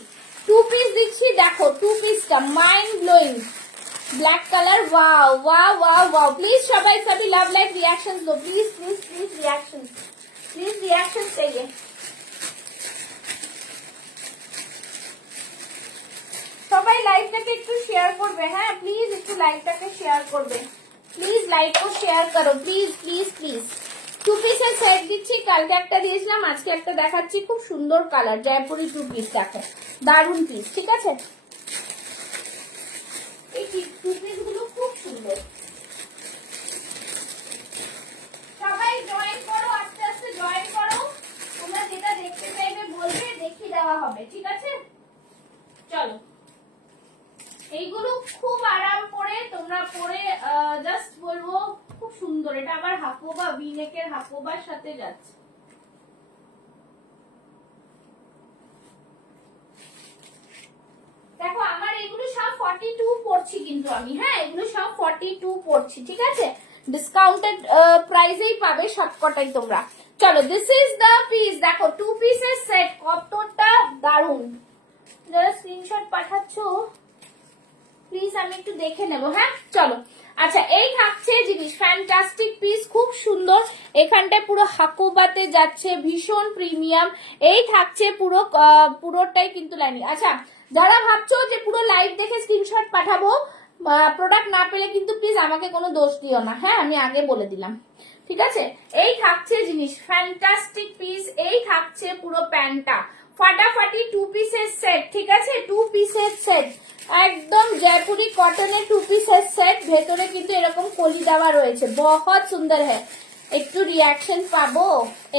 2 পিস দিচ্ছি, দেখো 2 পিসটা mind blowing, black colour, wow wow wow wow. Please সবাই সবই লাভ লাইক রিঅ্যাকশনস দো, please please please reactions, please reactions चाहिए। সবাই লাইভটাকে একটু শেয়ার করবে, হ্যাঁ প্লিজ একটু লাইভটাকে শেয়ার করবে, প্লিজ লাইভ কো শেয়ার করো, প্লিজ প্লিজ প্লিজ। 2 পিসের সেট দিচ্ছি, কালকে একটা দিয়েছিলাম, আজকে একটা দেখাচ্ছি, খুব সুন্দর কালার, জয়পুরি 2 পিস, দেখো দারুন পিস, ঠিক আছে। এই 2 পিস গুলো খুব সুন্দর, সবাই জয়েন করো, আস্তে আস্তে জয়েন করো, তোমরা যেটা দেখতে চাইবে বলবে, দেখিয়ে দেওয়া হবে, ঠিক আছে। চলো এইগুলো খুব আরাম করে তোমরা পরে জাস্ট বলবো খুব সুন্দর, এটা আবার হাফোবা ভিনেকের হাফোবার সাথে যাচ্ছে। দেখো আমার এগুলো সব 42 পড়ছি কিন্তু আমি, হ্যাঁ এগুলো সব 42 পড়ছি, ঠিক আছে, ডিসকাউন্টেড প্রাইসেই পাবে সবকটাই তোমরা। চলো দিস ইজ দ্য পিস, দেখো 2 পিসের সেট, কতটা দারুন, যারা স্ক্রিনশট পাঠাচ্ছ প্লিজ আমি একটু দেখে নেব, হ্যাঁ চলো। আচ্ছা এই থাকছে জিনিস, ফ্যান্টাস্টিক পিস, খুব সুন্দর, এখানটায় পুরো হাকুবাতে যাচ্ছে, ভীষণ প্রিমিয়াম, এই থাকছে পুরো পুরোটাই কিন্তু লাইনিং। আচ্ছা যারা ভাবছো যে পুরো লাইভ দেখে স্ক্রিনশট পাঠাবো, প্রোডাক্ট না পেলে কিন্তু প্লিজ আমাকে কোনো দোষ দিও না, হ্যাঁ আমি আগে বলে দিলাম, ঠিক আছে। এই থাকছে জিনিস, ফ্যান্টাস্টিক পিস, এই থাকছে পুরো প্যান্টটা, ফাটাফাটি 2 পিসের সেট, ঠিক আছে 2 পিসের সেট, একদম জয়পুরি কটনের 2 পিসের সেট, ভেতরে কিন্তু এরকম কলি দেওয়া রয়েছে, বহুত সুন্দর হ্যাঁ। একটু রিঅ্যাকশন পাবো,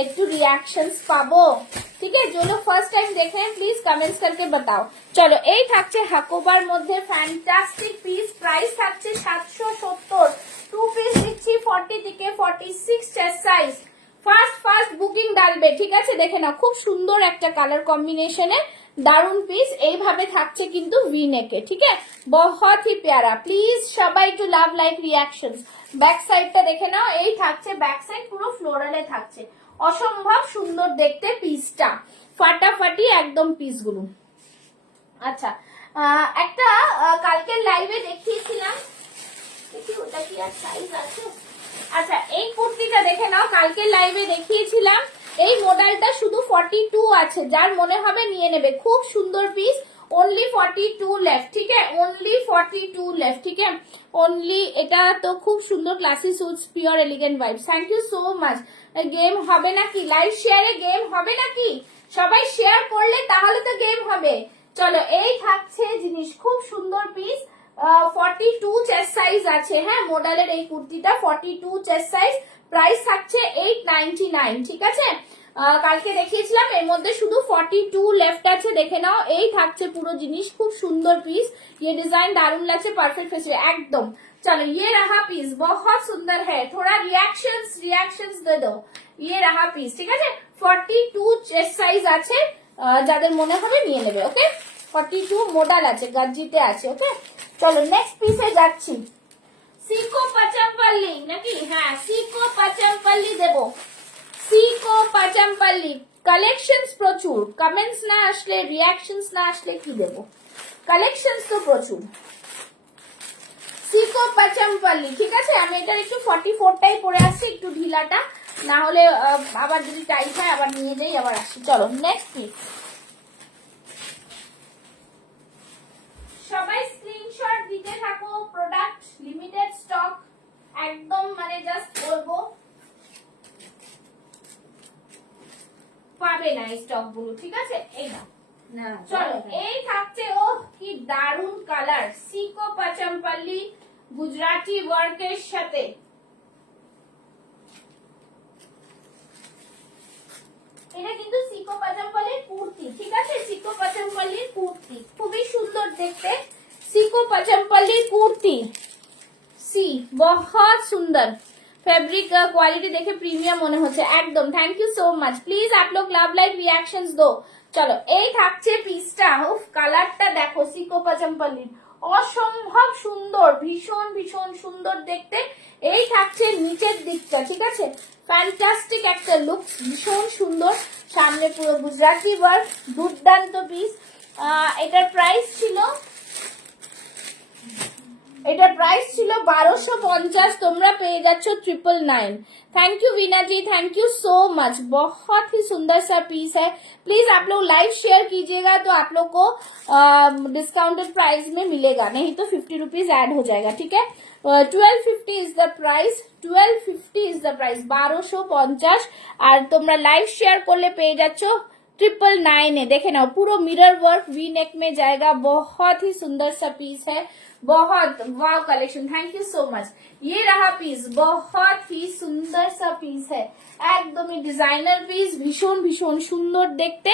একটু রিঅ্যাকশনস পাবো, ঠিক আছে, जो लोग फर्स्ट टाइम देख रहे हैं प्लीज कमेंट्स करके बताओ। চলো এই থাকছে হাকোবার মধ্যে ফ্যান্টাস্টিক পিস, প্রাইস থাকছে 770, 2 পিস দিচ্ছি 40 থেকে 46 chest size, first first booking ডালবে, ঠিক আছে, দেখে নাও খুব সুন্দর একটা কালার কম্বিনেশনে, দারুন পিস, এইভাবে থাকছে কিন্তু ভি নেকে, ঠিক আছে, বহুত হি প্যারা। প্লিজ সবাই একটু লাভ লাইক রিঅ্যাকশনস। ব্যাক সাইডটা দেখে নাও, এই থাকছে ব্যাক সাইড, পুরো ফ্লোরালে থাকছে, অসম্ভব সুন্দর দেখতে পিসটা, ফাটাফাটি একদম পিসগুলো। আচ্ছা একটা কালকের লাইভে দেখিয়েছিলাম, দেখি ওটা কি আর সাইজ আছে। আচ্ছা এই কুর্তিটা দেখে নাও, কালকে লাইভে দেখিয়েছিলাম, এই মডেলটা শুধু 42 আছে, যার মনে হবে নিয়ে নেবে, খুব সুন্দর পিস, ओनली 42 लेफ्ट, ठीक है ओनली 42 लेफ्ट, ठीक है ओनली। এটা তো খুব সুন্দর classy suits, pure elegant vibes, thank you so much. Game হবে নাকি লাইভ শেয়ারে, গেম হবে নাকি, সবাই শেয়ার করলে তাহলে তো গেম হবে। চলো এই থাকছে জিনিস, খুব সুন্দর পিস, 42 চেস্ট সাইজ আছে, হ্যাঁ মডেলের এই কুর্তিটা 42 চেস্ট সাইজ, প্রাইস থাকছে 899, ঠিক আছে। কালকে দেখিয়েছিলাম, এর মধ্যে শুধু 42 লেফট আছে, দেখে নাও। এই থাকছে পুরো জিনিস, খুব সুন্দর পিস, ये डिजाइन दारुण লাগছে, পারফেক্ট ফেসে একদম। चलो ये रहा पीस, बहुत सुंदर है, थोड़ा रिएक्शंस दे दो। ये रहा पीस, ঠিক আছে। 42 চেস্ট সাইজ আছে, যাদের মনে হবে নিয়ে নেবে, ওকে। 42 মডেল আছে, গাজ্জিতে আছে, ওকে। চলো নেক্সট পিসে যাচ্ছি। সিকো পাচামপল্লি নাকি, হ্যাঁ সিকো পাচামপল্লি দেবো, সিকো পাচামপল্লি কালেকশনস প্রচুর, কমেন্টস না আসলে, রিয়াকশনস না আসলে কি দেবো, কালেকশনস তো প্রচুর। সিকো পাচামপল্লি, ঠিক আছে। আমি এটার একটু 44টাই পরে আসছি, একটু ঢিলাটা, না হলে আবার যদি টাইট হয় আবার নিয়ে যাই, আবার আসি। চলো নেক্সট পিস। সবাই স্ক্রিনশট দিতে থাকো, প্রোডাক্ট লিমিটেড স্টক, একদম মানে জাস্ট বলবো পাবে না এই স্টক গুলো, ঠিক আছে। এই না, না চলো এই থাকছে, ও কি দারুন কালার, সিকো পাচামপল্লি গুজরাটি ওয়ার্কের সাথে। এটা কিন্তু সিকো পাচামপল্লির কুর্তি, ঠিক আছে, সিকো পাচামপল্লির কুর্তি, খুবই সুন্দর দেখতে, সিকো পাচামপল্লির কুর্তি, सी बहुत सुंदर, फैब्रिक क्वालिटी देखे प्रीमियम মনে হচ্ছে একদম। Thank you so much, please आप लोग लव लाइक रिएक्शंस दो। চলো এই থাকছে পিসটা, উফ কালারটা দেখো, সিকো পাচামপল্লির অসম্ভব সুন্দর, ভীষণ ভীষণ সুন্দর দেখতে। এই থাকছে নিচের দিকটা, ঠিক আছে, ফ্যান্টাস্টিক একটা লুক, ভীষণ সুন্দর, সামনে পুরো গুজরাটি ওয়ার্ক, দুর্দান্ত পিস। এটার প্রাইস ছিল, এটার প্রাইস ছিল 1250, তোমরা পেয়ে যাচ্ছ 999। Thank you Veena ji, thank you so much, बहुत ही सुंदर सा पीस है। प्लीज आप लोग लाइव शेयर कीजिएगा तो आप लोग को डिस्काउंटेड प्राइस में मिलेगा, नहीं तो 50 रुपीज ऐड हो जाएगा, ठीक है। 1250 is the price, 1250 is the price, 1250। আর তোমরা লাইভ শেয়ার করলে পেয়ে যাচ্ছ 999 देखे ना, पूरा मिरर वर्क वी नेक में जाएगा, बहुत ही सुंदर सा पीस है, बहुत wow collection, thank you so much. ये रहा पीस, बहुत ही सुंदर सा पीस है, একদম ডিজাইনার পিস, ভীষণ ভীষণ সুন্দর দেখতে,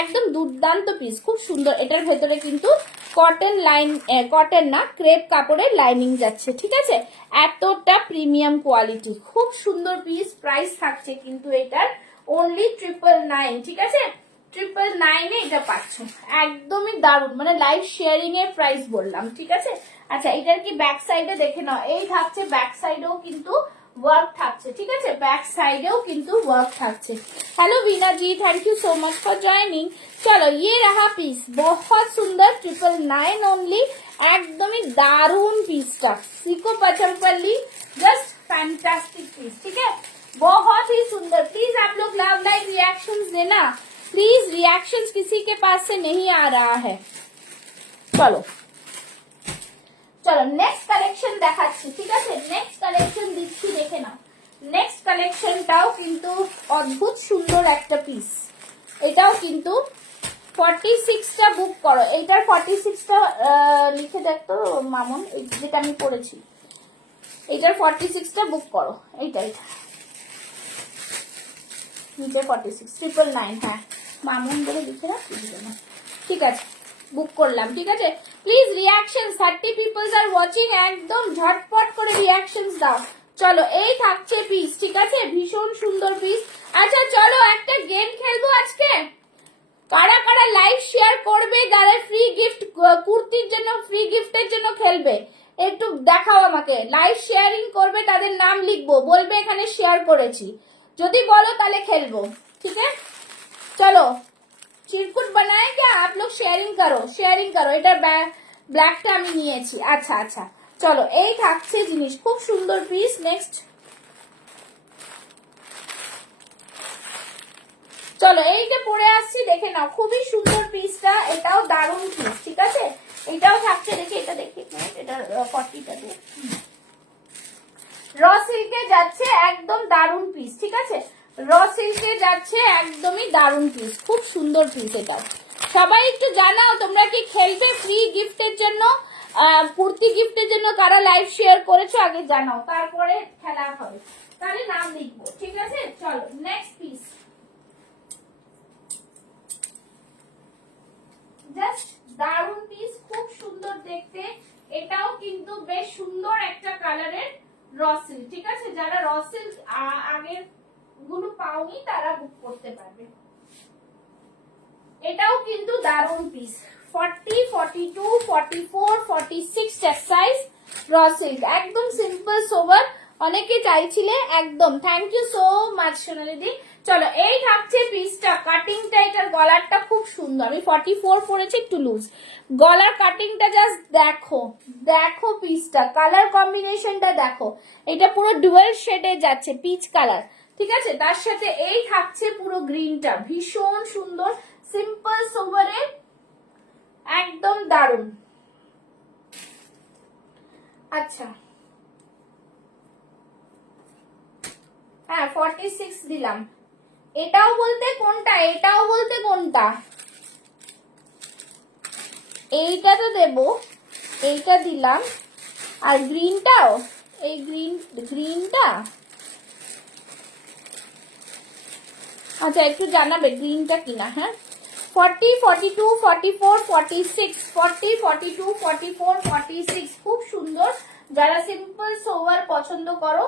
একদম দুর্দান্ত পিস, খুব সুন্দর। এটার ভেতরে কিন্তু কটন লাইন, কটন না ক্রেপ কাপড়ের লাইনিং যাচ্ছে, ঠিক আছে, এতটা প্রিমিয়াম কোয়ালিটি, খুব সুন্দর পিস। প্রাইস থাকছে কিন্তু এটার অনলি 999, ঠিক আছে, 999 এটা পাচ্ছ, একদমই দারুণ, মানে লাইভ শেয়ারিং এর প্রাইস বললাম, ঠিক আছে। আচ্ছা এটার কি ব্যাক সাইডে দেখে নাও, এই থাকছে ব্যাক সাইডেও কিন্তু ওয়ার্ক থাকছে, ঠিক আছে, ব্যাক সাইডেও কিন্তু ওয়ার্ক থাকছে। Hello Veena ji, thank you so much for joining. चलो ये रहा पीस, बहुत सुंदर, 999 ओनली, एकदम ही दारुण पीसটা, सिको पाचामपल्ली, जस्ट फैंटास्टिक पीस, ठीक है, बहुत ही सुंदर। प्लीज आप लोग लव लाइक रिएक्शंस देना, प्लीज रिएक्शंस किसी के पास से नहीं आ रहा है। चलो চলো নেক্সট কালেকশন দেখাচ্ছি, ঠিক আছে, নেক্সট কালেকশন দিচ্ছি, দেখে নাও। নেক্সট কালেকশনটাও কিন্তু অদ্ভুত সুন্দর একটা পিস, এটাও কিন্তু 46টা বুক করো, এইটার 46টা লিখে দেখতো মামুন, যেটা আমি পড়েছি, এইটার 46টা বুক করো, এইটাই নিচে 46 999, হ্যাঁ মামুন বলে লিখে রাখছি, ঠিক আছে, বুক করলাম, ঠিক আছে। Please reaction, 30 people's are watching, একদম ঝটপট করে রিয়াকশনস দাও। চলো এই থাকছে পিস, ঠিক আছে, ভীষণ সুন্দর পিস। আচ্ছা চলো একটা গেম খেলবো আজকে, কারা কারা লাইভ শেয়ার করবে, যারা ফ্রি গিফট কুর্তির জন্য, ফ্রি গিফটের জন্য খেলবে, একটু দেখাও আমাকে, লাইভ শেয়ারিং করবে, তাদের নাম লিখবো, বলবে এখানে শেয়ার করেছি, যদি বলো তাহলে খেলবো, ঠিক আছে। চলো চিরকুট বানায় क्या आप लोग শেয়ারিং করো, এটা ব্ল্যাকটা আমি নিয়েছি, আচ্ছা আচ্ছা। চলো এই থাকছে জিনিস, খুব সুন্দর পিস। নেক্সট চলো এইটা পরে আসছি, দেখে নাও, খুবই সুন্দর পিসটা, এটাও দারুণ পিস, ঠিক আছে, এটাও থাকছে, দেখে এটা দেখি, এটা 40টা দিয়ে র সিল্কে যাচ্ছে, একদম দারুণ পিস, ঠিক আছে, র সিল্কে যাচ্ছে, একদমই দারুণ পিস, খুব সুন্দর পিস। এটা সবাই একটু জানাও তোমরা কি খেলবে ফ্রি গিফটের জন্য, কুর্তি গিফটের জন্য কারা লাইভ শেয়ার করেছো আগে জানাও, তারপরে খেলা হবে, তাহলে নাম লিখবো, ঠিক আছে? চলো নেক্সট পিস, জাস্ট দারুন পিস, খুব সুন্দর দেখতে। এটাও কিন্তু বেশ সুন্দর একটা কালারের রসিল, ঠিক আছে? যারা রসিল আগের গুলো পাওনি তারা বুক করতে পারবে। এটাও কিন্তু দারুন পিস, 40, 42, 44, 46 চেস্ট সাইজ রসিল, একদম সিম্পল সোবার। অনেকে চাইছিলে, একদম থ্যাংক ইউ সো মাচ সোনালিদি। চলো এই থাকছে পিসটা, কাটিংটা, এটার গলারটা খুব সুন্দর। আমি 44 পরেছি, একটু লুজ। গলার কাটিংটা জাস্ট দেখো, দেখো পিসটা, কালার কম্বিনেশনটা দেখো, এটা পুরো ডুয়াল শেডে যাচ্ছে, পিচ কালার, ঠিক আছে? তার সাথে এই থাকছে পুরো গ্রিনটা, ভীষণ সুন্দর, সিম্পল সোভারে, একদম দারুন। আচ্ছা হ্যাঁ 46 দিলাম। এটাও বলতে কোনটা, এটাও বলতে কোনটা, এইটা তো দেবো, এইটা দিলাম, আর গ্রিনটাও, এই গ্রিনটা, আচ্ছা একটু জানাবে গ্রিনটা কিনা। হ্যাঁ 40, 42, 44, 46, 40, 42, 44, 46, খুব সুন্দর। যারা সিম্পল সোভার পছন্দ করো,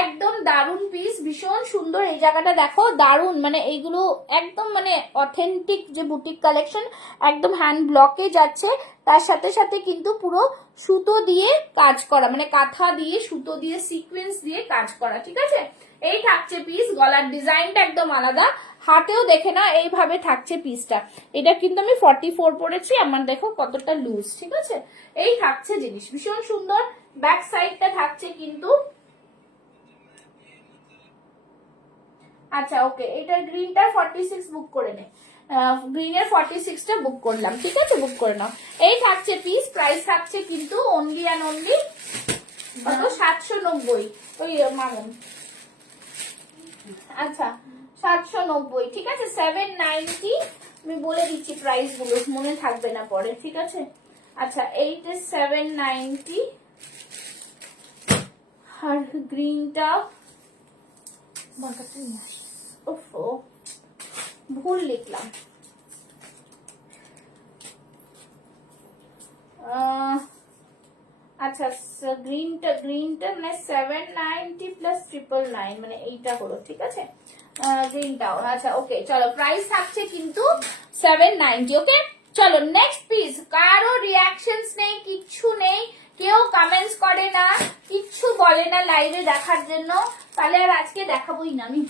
একদম দারুন পিস, ভীষণ সুন্দর। এই জায়গাটা দেখো, দারুন, মানে এইগুলো একদম মানে অথেন্টিক যে বুটিক কালেকশন, একদম হ্যান্ড ব্লকে যাচ্ছে। তার সাথে সাথে কিন্তু পুরো সুতো দিয়ে কাজ করা, মানে কাঁথা দিয়ে সুতো দিয়ে সিকোয়েন্স দিয়ে কাজ করা, ঠিক আছে? এই থাকছে পিস, গলার ডিজাইনটা একদম আলাদা, হাতেও দেখে না এইভাবে থাকছে পিসটা। এটা কিন্তু আমি 44 পরেছি, আমার দেখো কতটা লুজ, ঠিক আছে? এই থাকছে জিনিস, ভীষণ সুন্দর। ব্যাক সাইডটা থাকছে কিন্তু, আচ্ছা ওকে, এটা গ্রিনটা 46 বুক করে নে, গ্রিনের 46টা বুক করলাম, ঠিক আছে? বুক করে নাও। এই থাকছে পিস, প্রাইস থাকছে কিন্তু অনলি অ্যান্ড অনলি কত, 790, ওই মামুন, আচ্ছা 790, ঠিক আছে? 790, আমি বলে দিচ্ছি প্রাইস গুলো, মনে থাকবে না পরে, ঠিক আছে? আচ্ছা এইটা 790, আর গ্রিনটা, ওফো ভুল লিখলাম, আচ্ছা গ্রিনটা মানে 790 প্লাস 999, মানে এইটা হলো, ঠিক আছে? গ্রিনটাও, আচ্ছা ওকে। চলো প্রাইস থাকছে কিন্তু 790, ওকে? চলো নেক্সট পিস। কারো রিয়াকশনস নেই, কিচ্ছু নেই, কেউ কমেন্টস করে না, কিচ্ছু বলে না লাইভে দেখার জন্য, তাহলে আর আজকে দেখাবোই না আমি।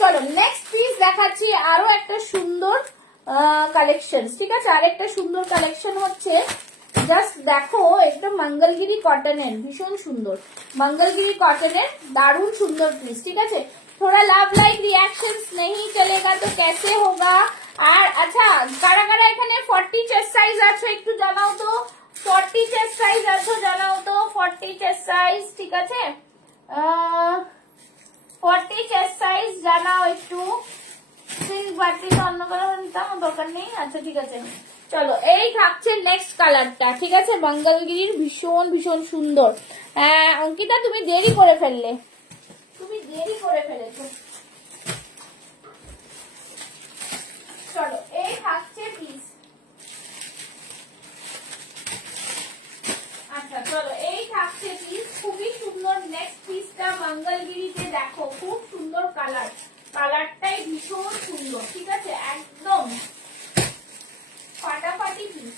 চলো নেক্সট পিস দেখাচ্ছি, আরো একটা সুন্দর কালেকশন, ঠিক আছে? আরেকটা সুন্দর কালেকশন হচ্ছে, জাস্ট দেখো, একটা মঙ্গলগিরি কটনের, ভীষণ সুন্দর মঙ্গলগিরি কটনের, দারুণ সুন্দর পিস, ঠিক আছে? थोड़ा लव लाइक रिएक्शंस नहीं चलेगा तो कैसे होगा। আর আচ্ছা কারা কারা এখানে 40 চেস্ট সাইজ আছে একটু জানাও তো, 40 চেস্ট সাইজ আছে জানাও তো, 40 চেস্ট সাইজ, ঠিক আছে? 40 চেস্ট সাইজ জানাও একটু। সিল্ক বাটিটা অন্য কালার নিতাম, দরকার নেই, আচ্ছা ঠিক আছে। চলো এই থাকছে নেক্সট কালারটা, ঠিক আছে? মঙ্গলগিরির, ভীষণ ভীষণ সুন্দর। অঙ্কিতা তুমি দেরি করে ফেললে, তুমি দেরি করে ফেলেছো। চলো এই থাকছে পিস, আচ্ছা চলো এই থাকছে পিস, খুবই সুন্দর। নেক্সট পিসটা মঙ্গলগিরিতে দেখো, খুব সুন্দর কালার, কালারটাই ভীষণ সুন্দর, ঠিক আছে? একদম ফাটাফাটি পিস,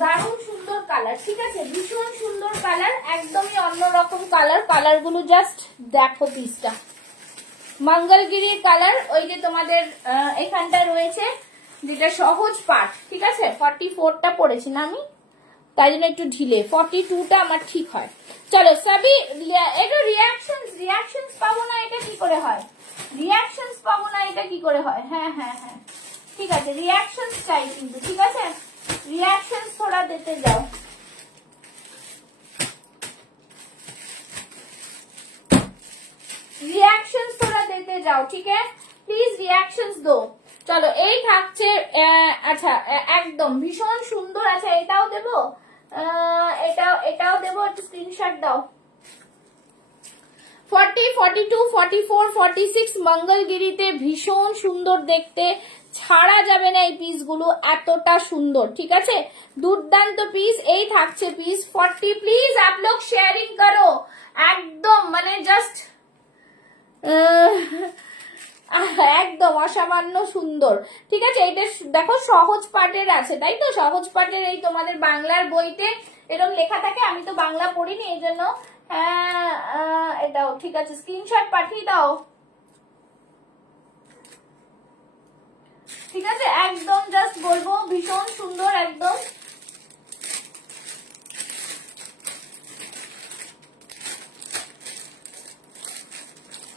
দারুণ সুন্দর কালার, ঠিক আছে? ভীষণ সুন্দর কালার, একদমই অন্যরকম কালার, কালারগুলো জাস্ট দেখো। পিসটা মঙ্গলগিরির কালার, ওই যে তোমাদের এখানটা রয়েছে যেটা সহজ পাট, ঠিক আছে? 44টা পড়েছি না আমি, তাই জন্য একটু ঢিলে, 42টা আমার ঠিক হয়। চলো সবই একটু রিয়াকশনস পাবো না, এটা কি করে হয়? রিয়াকশনস পাবো না, এটা কি করে হয়? হ্যাঁ হ্যাঁ হ্যাঁ ঠিক আছে, রিয়াকশনস চাই কিন্তু, ঠিক আছে? रिएक्शंस थोड़ा देते जाओ। रिएक्शंस थोड़ा देते जाओ, ठीक है? प्लीज रिएक्शंस दो। চলো এই থাকছে আচ্ছা একদম ভীষণ সুন্দর। আচ্ছা এটাও দেবো, এটাও দেবো, একটু স্ক্রিনশট দাও। 40, 42, 44, 46 মঙ্গলগিরিতে ভীষণ সুন্দর দেখতে, ছাড়া যাবে না এই পিসগুলো, এতটা সুন্দর। ঠিক আছে, দুর্দান্ত পিস। এই থাকছে পিস 40। প্লিজ আপ লোক শেয়ারিং করো, একদম মানে জাস্ট একদম অসামান্য সুন্দর। ঠিক আছে, এটা দেখো সহজ পাঠের আছে, তাই তো? সহজ পাঠের এই তোমাদের বাংলার বইতে এরকম লেখা থাকে, আমি তো বাংলা পড়িনি এই জন্য। এটাও ঠিক আছে, স্ক্রিনশট পাঠিয়ে দাও। ঠিক আছে, একদম জাস্ট বলবো ভীষণ সুন্দর একদম।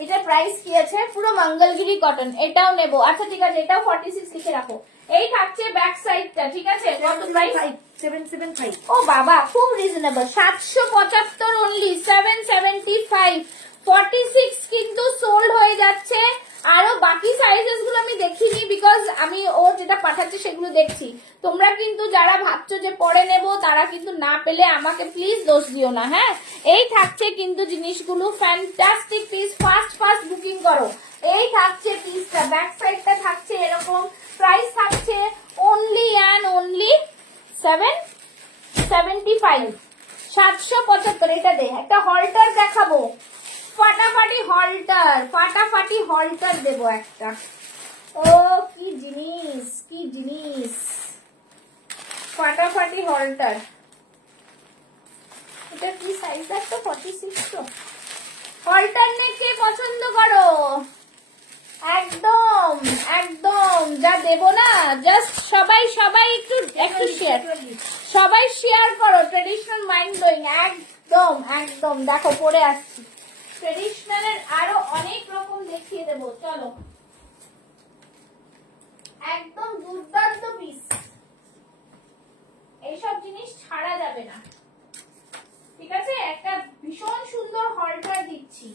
এটার প্রাইস কি আছে? পুরো মঙ্গলগিরি কটন, এটাও নেবো। আচ্ছা ঠিক আছে, এটাও 46 লিখে রাখো। এই থাকছে ব্যাক সাইডটা। ঠিক আছে, কত প্রাইস? 775। ও বাবা, খুব রিজনেবল, 775 অনলি, 775। 46 কিন্তু সোল্ড হয়ে যাচ্ছে। আরো বাকি সাইজেস গুলো আমি দেখিনি, বিকজ আমি ও যেটা পাঠাচ্ছে সেগুলো দেখছি। তোমরা কিন্তু যারা ভাবছো যে পরে নেব, তারা কিন্তু না পেলে আমাকে প্লিজ দোষ দিও না, হ্যাঁ। এই থাকছে কিন্তু জিনিসগুলো, fantastic piece, fast fast booking করো। এই থাকছে পিসটা, ব্যাক সাইডটা থাকছে এরকম। প্রাইস থাকছে অনলি অ্যান্ড অনলি 775, 775। এটা দে, একটা হল্টার দেখাবো, ফাটাফাটি হল্টার, ফাটাফাটি হল্টার দেবো একটা। ও কি জিনিস, কি জিনিস, ফাটাফাটি হল্টার। এটা কি সাইজ আছে? 46 তো। হল্টার নেক কে পছন্দ করো? একদম একদম যা দেবো না, জাস্ট সবাই সবাই একটু একটু শেয়ার, সবাই শেয়ার করো। ট্রেডিশনাল মাইন্ড ব্লোয়িং, একদম একদম। দেখো পরে আসছি, ট্রেডিশনালের আরো অনেক রকম দেখিয়ে দেবো। চলো, একদম দুর্দান্ত পিস, এইসব জিনিস ছাড়া যাবে না। ঠিক আছে, একটা ভীষণ সুন্দর হল্টার দিচ্ছি।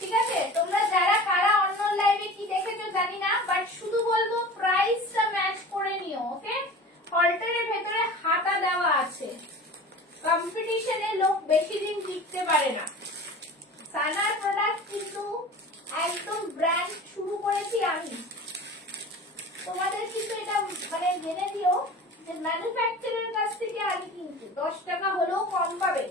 ঠিক আছে, তোমরা যারা কারা অন্য লাইভে কি দেখেছো জানি না, বাট শুধু বলবো প্রাইসটা ম্যাচ করে নিও, ওকে? হল্টারের ভেতরে হাতা দেওয়া আছে, কম্পিটিশনে লোক বেশি দিন টিকতে পারে না। সানার প্রোডাক্ট কিন্তু একদম ব্র্যান্ড শুরু করেছি আমি। তোমাদের কিন্তু এটা মানে জেনে দিও যে ম্যানুফ্যাকচারের কাছ থেকে আমি কিন্তু 10 টাকা হলেও কম পাবে।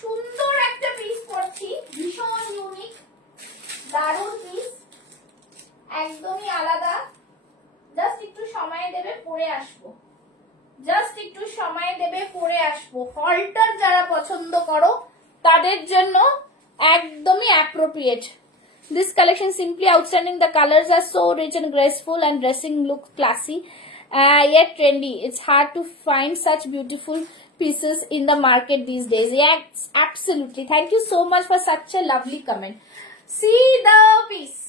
সুন্দর একটা পিস করছি, ভীষণ ইউনিক, দারুণ পিস, একদমই আলাদা। জাস্ট একটু সময় দেবে, পরে আসবো, জাস্ট একটু সময় দেবে, পরে আসবো। হল্টার যারা পছন্দ করো তাদের জন্য একদমই appropriate. This collection simply outstanding. The colors are so rich and graceful and dressing look classy, yet trendy. It's hard to find such beautiful pieces in the market these days. Yes, absolutely. Thank you so much for such a lovely comment. See the piece.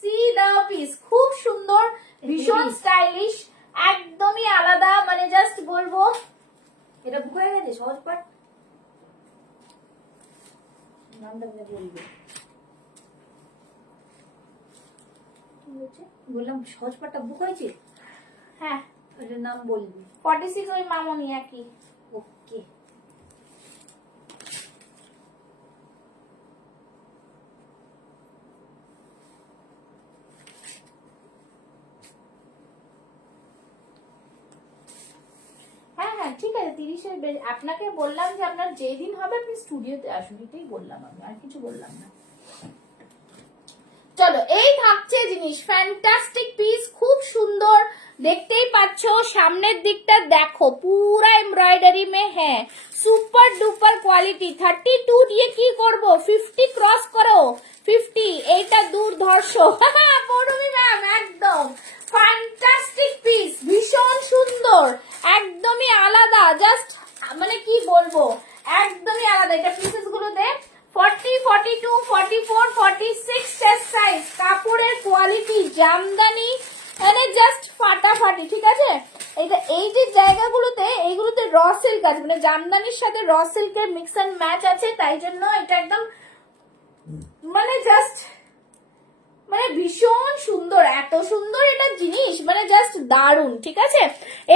See the piece. খুব সুন্দর, ভীষণ stylish, একদমই আলাদা। মানে just বলবো এটা বুক হয়ে গেছে সহজ পাঠ, নামটা বলবে। বললাম সহজ পাঠটা বুক হয়েছে, হ্যাঁ এটার নাম বলবি। 46 ওই মামনি একই। ওকে, হ্যাঁ হ্যাঁ ঠিক আছে, 30-এর আপনাকে বললাম যে আপনার যেদিন হবে আপনি স্টুডিওতে আসুন, এটাই বললাম আমি, আর কিছু বললাম না। চলো, এই থাকছে জিনিস, ফ্যান্টাস্টিক পিস, খুব সুন্দর, দেখতেই পাচ্ছ। সামনের দিকটা দেখো, পুরা এমব্রয়ডারি মে, হ্যাঁ সুপার ডুপার কোয়ালিটি। 32 দিয়ে কি করব, 50 ক্রস করো, 50, এইটা দুর্ধর্ষ। পৌরমি ম্যাম, একদম ফ্যান্টাস্টিক পিস, ভীষণ সুন্দর, একদমই আলাদা, জাস্ট মানে কি বলবো, একদমই আলাদা। এটা পিসেস গুলো দেখ, 40, 42, 44, 46 চেস্ট সাইজ, কাপড়ের কোয়ালিটি, জামদানি, মানে জাস্ট ফাটাফাটি। ঠিক আছে, এটা এই যে জায়গাগুলোতে, এইগুলোতে র সিল্ক আছে, মানে জামদানির সাথে র সিল্কের মিক্স অ্যান্ড ম্যাচ আছে, তাই জন্য এটা একদম মানে জাস্ট মানে ভীষণ সুন্দর, এত সুন্দর এটা জিনিস, মানে জাস্ট দারুণ। ঠিক আছে,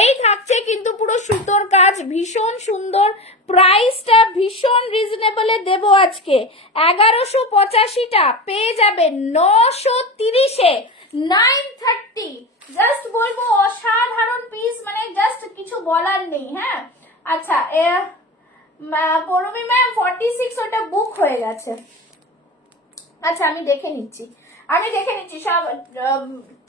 এই থাকছে কিন্তু পুরো সুতোর কাজ, ভীষণ সুন্দর। প্রাইসটা ভীষণ রিজনেবলে দেব আজকে, 1185টা পেয়ে যাবে 930-এ, 930। জাস্ট বলবো অসাধারণ পিস, মানে জাস্ট কিছু বলার নেই। হ্যাঁ আচ্ছা, পরমি ম্যাম 46 ওটা বুক হয়ে গেছে। আচ্ছা আমি দেখে নিচ্ছি সব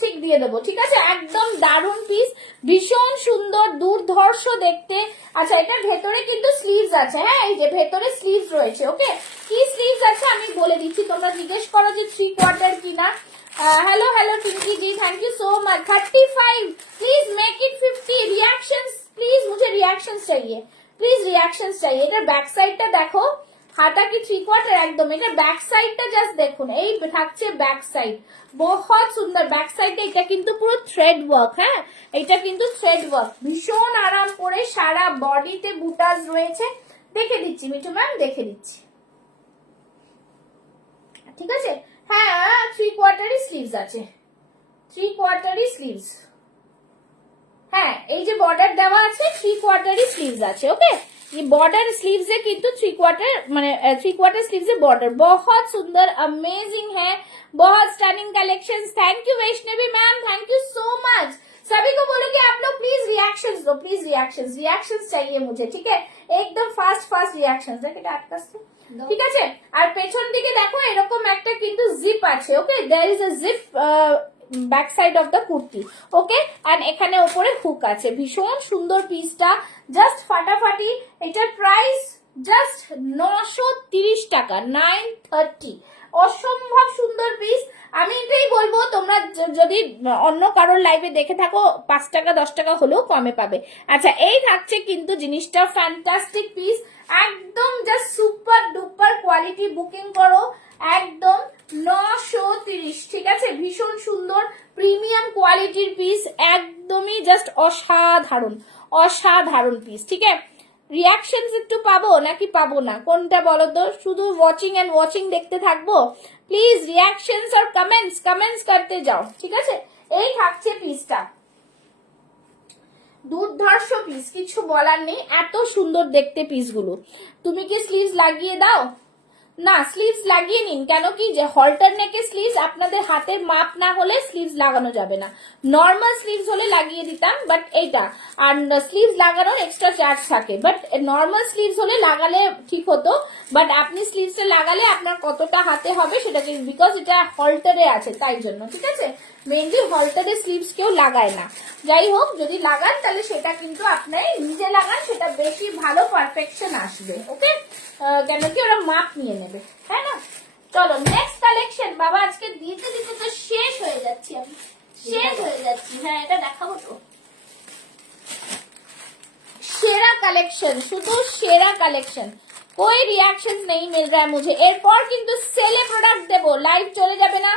ঠিক দিয়ে দেবো। ঠিক আছে, একদম দারুণ পিস, ভীষণ সুন্দর, দুর্ধর্ষ দেখতে। আচ্ছা এটার ভেতরে কিন্তু স্লিভস আছে। হ্যাঁ এই যে ভেতরে স্লিভস রয়েছে। ওকে, কি স্লিভস আছে আমি বলে দিচ্ছি, তোমরা জিজ্ঞেস করো যে 3/4 কিনা। Hello hello Tinki ji, thank you so much. 35, please make it 50। Reactions please, मुझे रिएक्शंस चाहिए, प्लीज रिएक्शंस चाहिए। এটার ব্যাক সাইডটা দেখো, হাতা কি 3/4 একদম। এটার ব্যাক সাইডটা জাস্ট দেখুন, এই থাকছে ব্যাক সাইড, বহুত সুন্দর ব্যাক সাইডটা। এটা কিন্তু পুরো থ্রেড ওয়ার্ক। হ্যাঁ এটা কিন্তু থ্রেড ওয়ার্ক, ভীষণ আরাম করে, সারা বডিতে বুটাস রয়েছে। দেখে দিচ্ছি মিঠু ম্যাম, দেখে দিচ্ছি। ঠিক আছে, হ্যাঁ 3/4 স্লিভস আছে, 3/4 স্লিভস। হ্যাঁ এই যে বর্ডার দেওয়া আছে, 3/4 স্লিভস আছে। ওকে, ये बॉर्डर स्लीव्स है किंतु 3/4 माने 3/4 स्लीव्स है बॉर्डर। बहुत सुंदर, अमेजिंग है, बहुत stunning collections. Thank you Vaishnavi ma'am, thank you so much. सभी को बोलो कि आप लोग प्लीज रिएक्शंस दो, प्लीज रिएक्शंस चाहिए मुझे। ठीक है, एकदम फास्ट रिएक्शंस। देख এটা আস্তে আস্তে। ঠিক আছে, আর পেছন দিকে দেখো এরকম একটা কিন্তু জিপ আছে। Okay, there is a zip back side of the kurti. Okay, আর এখানে উপরে হুক আছে। ভীষণ সুন্দর পিসটা, জাস্ট ফাটাফাটি। এটার প্রাইস জাস্ট 930 টাকা, 930। অসম্ভব সুন্দর পিস। আমি এটাই বলবো, তোমরা যদি অন্য কারোর লাইভে দেখে থাকো 5 টাকা 10 টাকা হলেও কমে পাবে। আচ্ছা এই থাকছে কিন্তু জিনিসটা ফ্যান্টাস্টিক পিস, একদম just super duper quality. Booking করো একদম 930। ঠিক আছে, ভীষণ সুন্দর প্রিমিয়াম কোয়ালিটির পিস, একদমই জাস্ট অসাধারণ পিস। ঠিক আছে, রিয়াকশনস একটু পাবো নাকি পাবো না, কোনটা বলো তো? শুধু ওয়াচিং দেখতে থাকবো? প্লিজ রিয়াকশনস আর কমেন্টস করতে যাও। ঠিক আছে, এই থাকছে পিসটা, দুর্ধর্ষ পিস, কিছু বলার নেই, এত সুন্দর দেখতে পিসগুলো। তুমি কি স্লিভস লাগিয়ে দাও? না স্লিভস লাগিয়ে নিন, কেন কি যে হল্টার নেকে স্লিভস আপনাদের হাতের মাপ না হলে স্লিভস লাগানো যাবে না। নর্মাল স্লিভস হলে লাগিয়ে দিতাম, বাট এইটা আর স্লিভস লাগানোর এক্সট্রা চার্জ থাকে, বাট নর্মাল স্লিভস হলে লাগালে ঠিক হতো। বাট আপনি স্লিভসে লাগালে আপনার কতটা হাতে হবে সেটাকে, বিকজ এটা হল্টারে আছে তাই জন্য। ঠিক আছে, মেনলি হল্টারে স্লিভস কেউ লাগায় না। যাই হোক, যদি লাগান তাহলে সেটা কিন্তু আপনি নিজে লাগান, সেটা বেশি ভালো পারফেকশন আসবে। ওকে, কেন কি ওরা মাপ নিয়ে নেবে, তাই না? চলো নেক্সট কালেকশন। বাবা আজকে দিতে দিতে তো শেষ হয়ে যাচ্ছি আমি, শেষ হয়ে যাচ্ছি। হ্যাঁ এটা দেখাবো তো, সেরা কালেকশন, শুধু সেরা কালেকশন। कोई रिएक्शन नहीं मिल रहा है मुझे। এরপর কিন্তু সেলে প্রোডাক্ট দেবো, লাইভ চলে যাবে না,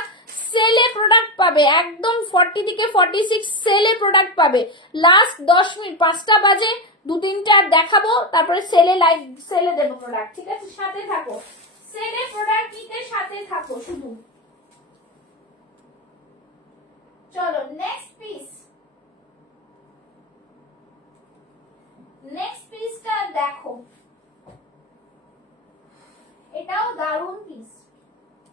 সেলে প্রোডাক্ট পাবে একদম 40 থেকে 46 সেলে প্রোডাক্ট পাবে। লাস্ট 10 মিনিট, 5টা বাজে, 2-3টা আর দেখাবো, তারপরে সেলে দেবো প্রোডাক্ট। ঠিক আছে, সাথে থাকো, সেলে প্রোডাক্ট নিতে সাথে থাকো শুধু। চলো নেক্সট পিসটা দেখো, এটাও দারুণ পিস,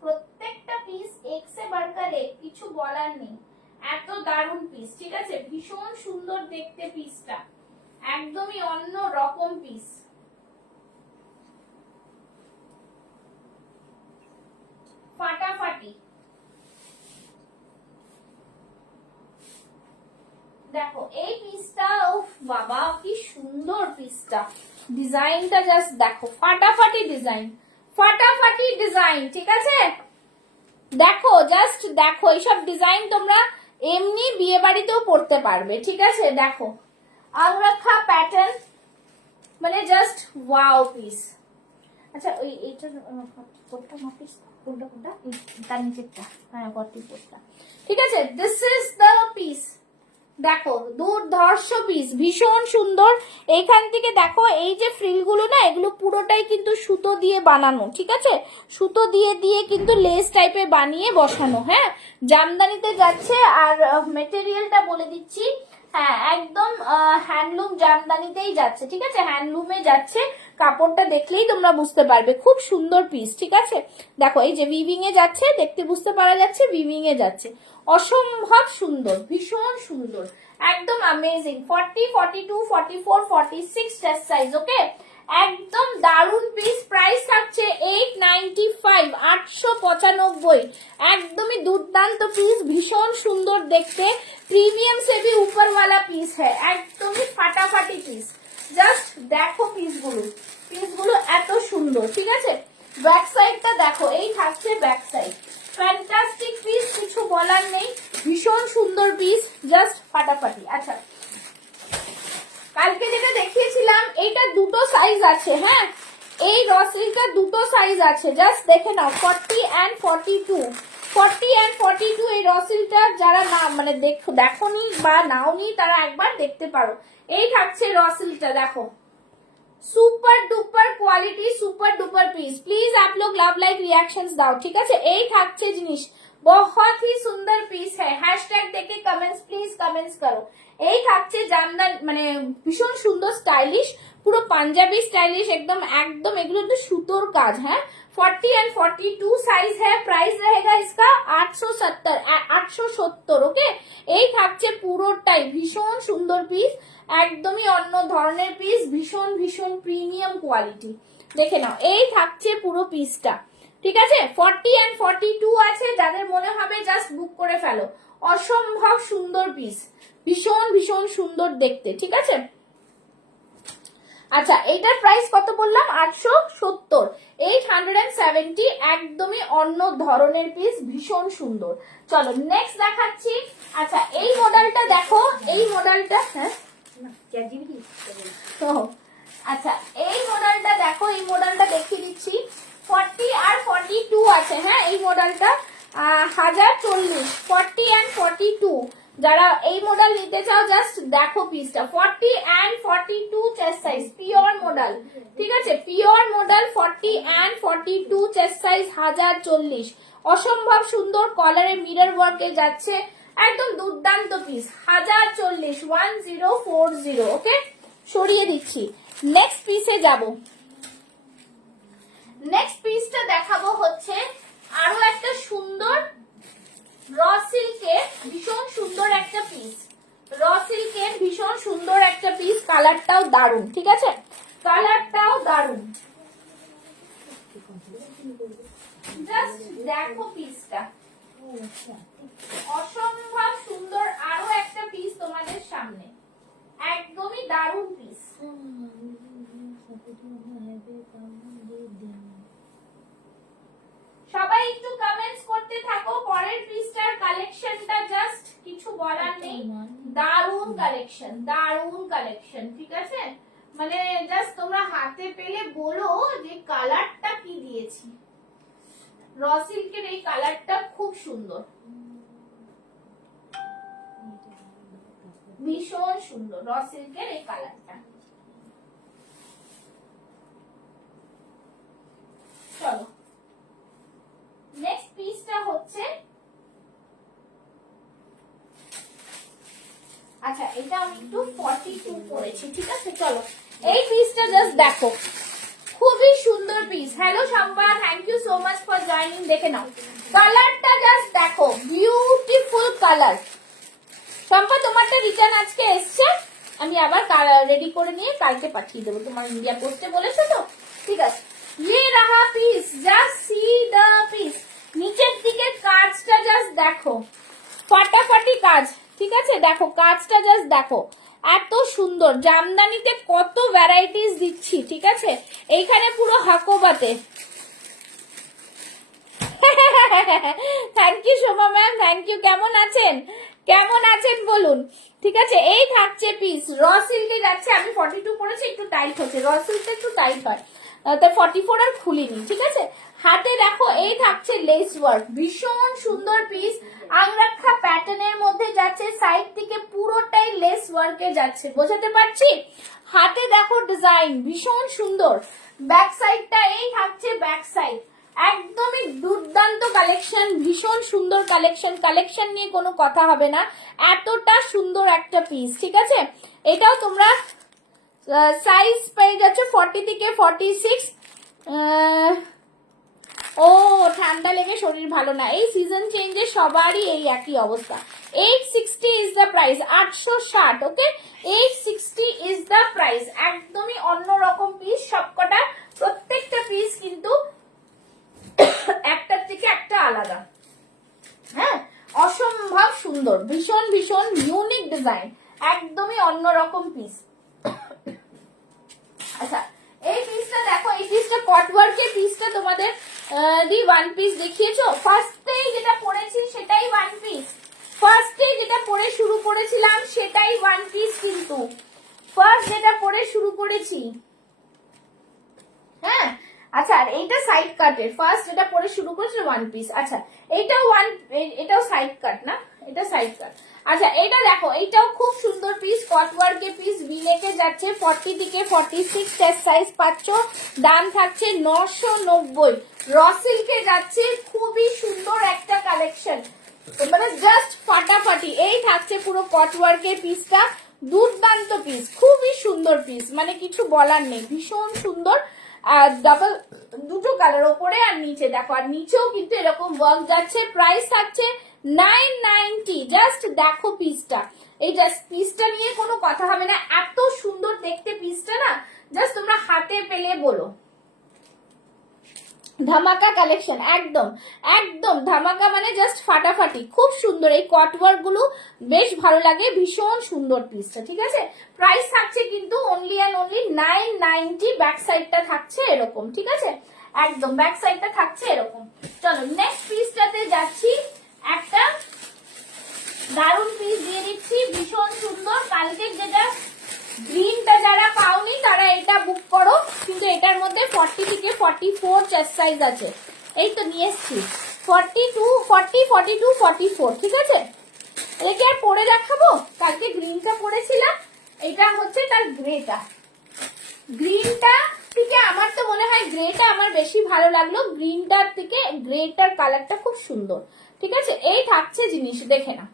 প্রত্যেকটা পিস এক সে বাড়কার এক, কিছু বলার নেই, এত দারুণ পিস। ঠিক আছে, ভীষণ সুন্দর দেখতে পিসটা, একদমই অন্য রকম পিস, ফাটাফাটি। দেখো এই পিসটা, উফ বাবা কি সুন্দর পিসটা, ডিজাইনটা জাস্ট দেখো, ফাটাফাটি ডিজাইন। ঠিক আছে, দেখো জাস্ট দেখো, এইসব ডিজাইন তোমরা এমনি বিয়ে বাড়িতেও পড়তে পারবে। ঠিক আছে, দেখো আংরক্ষা প্যাটার্ন, মানে জাস্ট ওয়াও পিস। আচ্ছা ওই এইটার কোনটা নোটিস, কোনটা তার নিচেরটা, হ্যাঁ 44টা। ঠিক আছে, দিস ইজ দ্য পিস, দেখো দুর্ধর্ষ পিস, ভীষণ সুন্দর। এইখান থেকে দেখো এই যে ফ্রিল গুলো না, এগুলো পুরোটাই কিন্তু সুতো দিয়ে বানানো, ঠিক আছে? সুতো দিয়ে দিয়ে কিন্তু লেস টাইপের বানিয়ে বসানো। হ্যাঁ, জামদানিতে যাচ্ছে। আর মেটেরিয়ালটা বলে দিচ্ছি, হ্যাঁ একদম হ্যান্ডলুম জামদানিতেই যাচ্ছে, ঠিক আছে? হ্যান্ডলুমে যাচ্ছে। কাপড়টা দেখলেই তোমরা বুঝতে পারবে, খুব সুন্দর পিস, ঠিক আছে? দেখো এই যে উইভিং এ যাচ্ছে, দেখতে বুঝতে পারা যাচ্ছে উইভিং এ যাচ্ছে। অসম্ভব সুন্দর, ভীষণ সুন্দর, একদম অ্যামেজিং। 40, 42, 44, 46 chest size. ওকে, একদম দারুন পিস। প্রাইস থাকছে 895, 895। একদমই দুর্দান্ত পিস, ভীষণ সুন্দর দেখতে, প্রিমিয়াম সেবি উপরওয়ালা পিস হ্যাঁ, একদমই ফাটাফাটি পিস। জাস্ট দেখো পিসগুলো এত সুন্দর, ঠিক আছে? ব্যাক সাইডটা দেখো, এই থাকছে ব্যাক সাইড। ফ্যান্টাস্টিক পিস, কিছু বলার নেই, ভীষণ সুন্দর পিস, জাস্ট ফাটাফাটি। আচ্ছা, কালকে যেটা দেখিয়েছিলাম এইটা দুটো সাইজ আছে। হ্যাঁ, এই র সিল্কটা দুটো সাইজ আছে, জাস্ট দেখে নাও, 40 and 42। 40 and 42 এই র সিল্কটা যারা না মানে দেখোনি বা নাওনি তারা একবার দেখতে পারো। এই থাকছে র সিল্কটা, দেখো super duper quality, super duper piece. Please आप लोग लव लाइक रिएक्शंस দাও, ঠিক আছে? এই থাকছে জিনিস, बहुत ही सुंदर पीस है। हैशटैग देके कमेंट्स प्लीज कमेंट्स करो। এই থাকছে জামদানি, মানে ভীষণ সুন্দর স্টাইলিশ, পুরো পাঞ্জাবি স্টাইলিশ একদম একদম। এগুলো তো সুতোর কাজ। হ্যাঁ, 40 and 42 সাইজ है। प्राइस रहेगा इसका 870, 870। ওকে, এই থাকছে পুরোটাই ভীষণ সুন্দর পিস, একদমই অন্য ধরনের পিস, ভীষণ ভীষণ প্রিমিয়াম কোয়ালিটি। দেখে নাও, এই থাকছে পুরো পিসটা, ঠিক আছে? 40 and 42 আছে, যাদের মনে হবে জাস্ট বুক করে ফেলো। অসম্ভব সুন্দর পিস, ভীষণ ভীষণ সুন্দর দেখতে, ঠিক আছে? আচ্ছা, এইটার প্রাইস কত বললাম? 870, 870। একদমই অন্য ধরনের পিস, ভীষণ সুন্দর। চলো নেক্সট দেখাচ্ছি। আচ্ছা, এই মডেলটা দেখো, এই মডেলটা, হ্যাঁ আচ্ছা এই মডেলটা দেখো, এই মডেলটা দেখিয়ে দিচ্ছি। 40 আর 42 আছে। হ্যাঁ, এই মডেলটা 1040, 40 and 42। যারা এই মডেল নিতে চাও জাস্ট দেখো পিসটা। 40 and 42 chest size, pure model, ঠিক আছে? Pure model 40 and 42 chest size, 1040। অসম্ভব সুন্দর, কলারে মিরর ওয়ার্কে যাচ্ছে, একদম দুর্দান্ত পিস। 1040, 1040। ওকে, সরিয়ে দিচ্ছি, নেক্সট পিসে যাব। নেক্সট পিসটা দেখাবো হচ্ছে আরো একটা সুন্দর র সিল্কের, ভীষণ সুন্দর একটা পিস। র সিল্কের ভীষণ সুন্দর একটা পিস, কালারটাও দারুন, ঠিক আছে? কালারটাও দারুন, জাস্ট দেখো পিসটা, অসম্ভব সুন্দর। আরো একটা পিস তোমাদের সামনে, একদমই দারুন পিস। সবাই একটু কমেন্টস করতে থাকো। পরের পিসটার কালেকশনটা জাস্ট কিছু বলার নেই, দারুন কালেকশন, দারুন কালেকশন, ঠিক আছে? মানে জাস্ট তোমরা হাতে পেলে বলো যে কালারটা কি দিয়েছি। র সিল্কের এই কালারটা খুব সুন্দর, ভীষণ সুন্দর র সিল্কের এই কালারটা। চলো নেক্সট পিসটা হচ্ছে, আচ্ছা এটা আমি একটু 42 পরেছি, ঠিক আছে? চলো এই পিসটা জাস্ট দেখো, খুবই সুন্দর piece. Hello Shampa, thank you so much for joining. দেখে নাও কালারটা, জাস্ট দেখো, বিউটিফুল কালার। শম্পা, তোমারটা রিটার্ন আজকে এসছে, আমি আবার রেডি করে নিয়ে কালকে পাঠিয়ে দেবো। তোমার ইন্ডিয়া পোস্টে বলেছো তো, ঠিক আছে? ये रहा পিস, জাস্ট সি দা পিস। নিচের দিকে কাজটা জাস্ট দেখো, ফাটাফাটি কাজ, ঠিক আছে? দেখো কাজটা জাস্ট দেখো, এত সুন্দর। জামদানিতে কত ভ্যারাইটিস দিচ্ছি, ঠিক আছে? এইখানে পুরো হাকোবাতে। Thank you Shobha ma'am, thank you. কেমন আছেন, কেমন আছেন বলুন, ঠিক আছে? এই থাকছে পিস, র সিল্কে যাচ্ছে। আমি 42 পরেছি, একটু টাইট হচ্ছে, র সিল্কটা একটু টাইট হয়। তাই 44 আর খুলিনি, ঠিক আছে। হাতে দেখো এই থাকছে লেস ওয়ার্ক, ভীষণ সুন্দর পিস, আংরাক্ষা প্যাটার্নের মধ্যে যাচ্ছে, সাইড থেকে পুরোটাই লেস ওয়ার্কে যাচ্ছে, বোঝাতে পারছি। হাতে দেখো ডিজাইন ভীষণ সুন্দর, ব্যাক সাইডটা এই থাকছে, ব্যাক সাইড একদমই দুর্দান্ত কালেকশন, ভীষণ সুন্দর কালেকশন, কালেকশন নিয়ে কোনো কথা হবে না, এতটা সুন্দর একটা পিস, ঠিক আছে। এটাও তোমরা সাইজ পেয়ে যাচ্ছে 40 থেকে 46। ও ঠান্ডা লেগে শরীর ভালো না, এই সিজন চেঞ্জে সবারই এই একই অবস্থা। 860 is the price, 860, okay, 860 is the price, একদমই অন্যরকম পিস সবকটা, প্রত্যেকটা পিস কিন্তু একটার থেকে একটা আলাদা, হ্যাঁ, অসম্ভব সুন্দর, ভীষণ ভীষণ ইউনিক ডিজাইন, একদমই অন্যরকম পিস। আচ্ছা এই পিসটা দেখো, এই পিসটা কট ওয়ার্কের পিসটা তোমাদের দি ওয়ান পিস দেখিয়েছো, ফার্স্টে যেটা পরেছি সেটাই ওয়ান পিস, ফার্স্টে যেটা পরে শুরু করেছিলাম সেটাই ওয়ান পিস, কিন্তু ফার্স্ট যেটা পরে শুরু করেছি, হ্যাঁ। আচ্ছা আর এইটা সাইড কাটের, ফার্স্ট যেটা পরে শুরু করেছিল ওয়ান পিস, আচ্ছা এইটাও এটাও সাইড কাট না, এটা সাইড কাট। আচ্ছা এটা দেখো, এইটাও খুব সুন্দর পিস, কট ওয়ার্কের পিস, ভিনেকে যাচ্ছে, 40 থেকে 46 চেস্ট সাইজ পাচ্ছ, দাম থাকছে 990, র সিল্কে যাচ্ছে, খুবই সুন্দর একটা কালেকশন, মানে জাস্ট ফাটাফাটি। এই থাকছে পুরো কট ওয়ার্কের পিসটা, দুর্দান্ত পিস, খুবই সুন্দর পিস, মানে কিছু বলার নেই, ভীষণ সুন্দর। আর ডাবল দুটো কালার, ওপরে আর নিচে দেখো, আর নিচেও কিন্তু এরকম ওয়ার্ক যাচ্ছে, প্রাইস থাকছে 990, জাস্ট দেখো পিসটা, এই জাস্ট পিসটা নিয়ে কোনো কথা হবে না, এত সুন্দর দেখতে পিসটা না, জাস্ট তোমরা হাতে পেলে বলো। ধামাকা কালেকশন, একদম একদম ধামাকা, মানে জাস্ট ফাটাফাটি, খুব সুন্দর, এই কট ওয়ার্ক গুলো বেশ ভালো লাগে, ভীষণ সুন্দর পিসটা, ঠিক আছে। প্রাইস থাকছে কিন্তু অনলি অ্যান্ড অনলি 990, ব্যাক সাইডটা থাকছে এরকম, ঠিক আছে, একদম ব্যাক সাইডটা থাকছে এরকম। চলো নেক্সট পিসটাতে যাচ্ছি, একটা দারুন পিস দিয়ে দিচ্ছি, ভীষণ সুন্দর, কালকে যেটা গ্রিনটা যারা পাওনি তারা এটা বুক করো, কিন্তু এটার মধ্যে 40 থেকে 44 চেস্ট সাইজ আছে, এই তো নিয়ে এসছি, 42, 40, 42, 44, ঠিক আছে। এটাকে আর পরে দেখাবো, কালকে গ্রিনটা পরেছিলাম, এটা হচ্ছে তার গ্রেটা, গ্রিনটা থেকে আমার তো মনে হয় গ্রেটা আমার বেশি ভালো লাগলো, গ্রিনটার থেকে গ্রেটার কালারটা খুব সুন্দর, ঠিক আছে। এই থাকছে জিনিস দেখে না,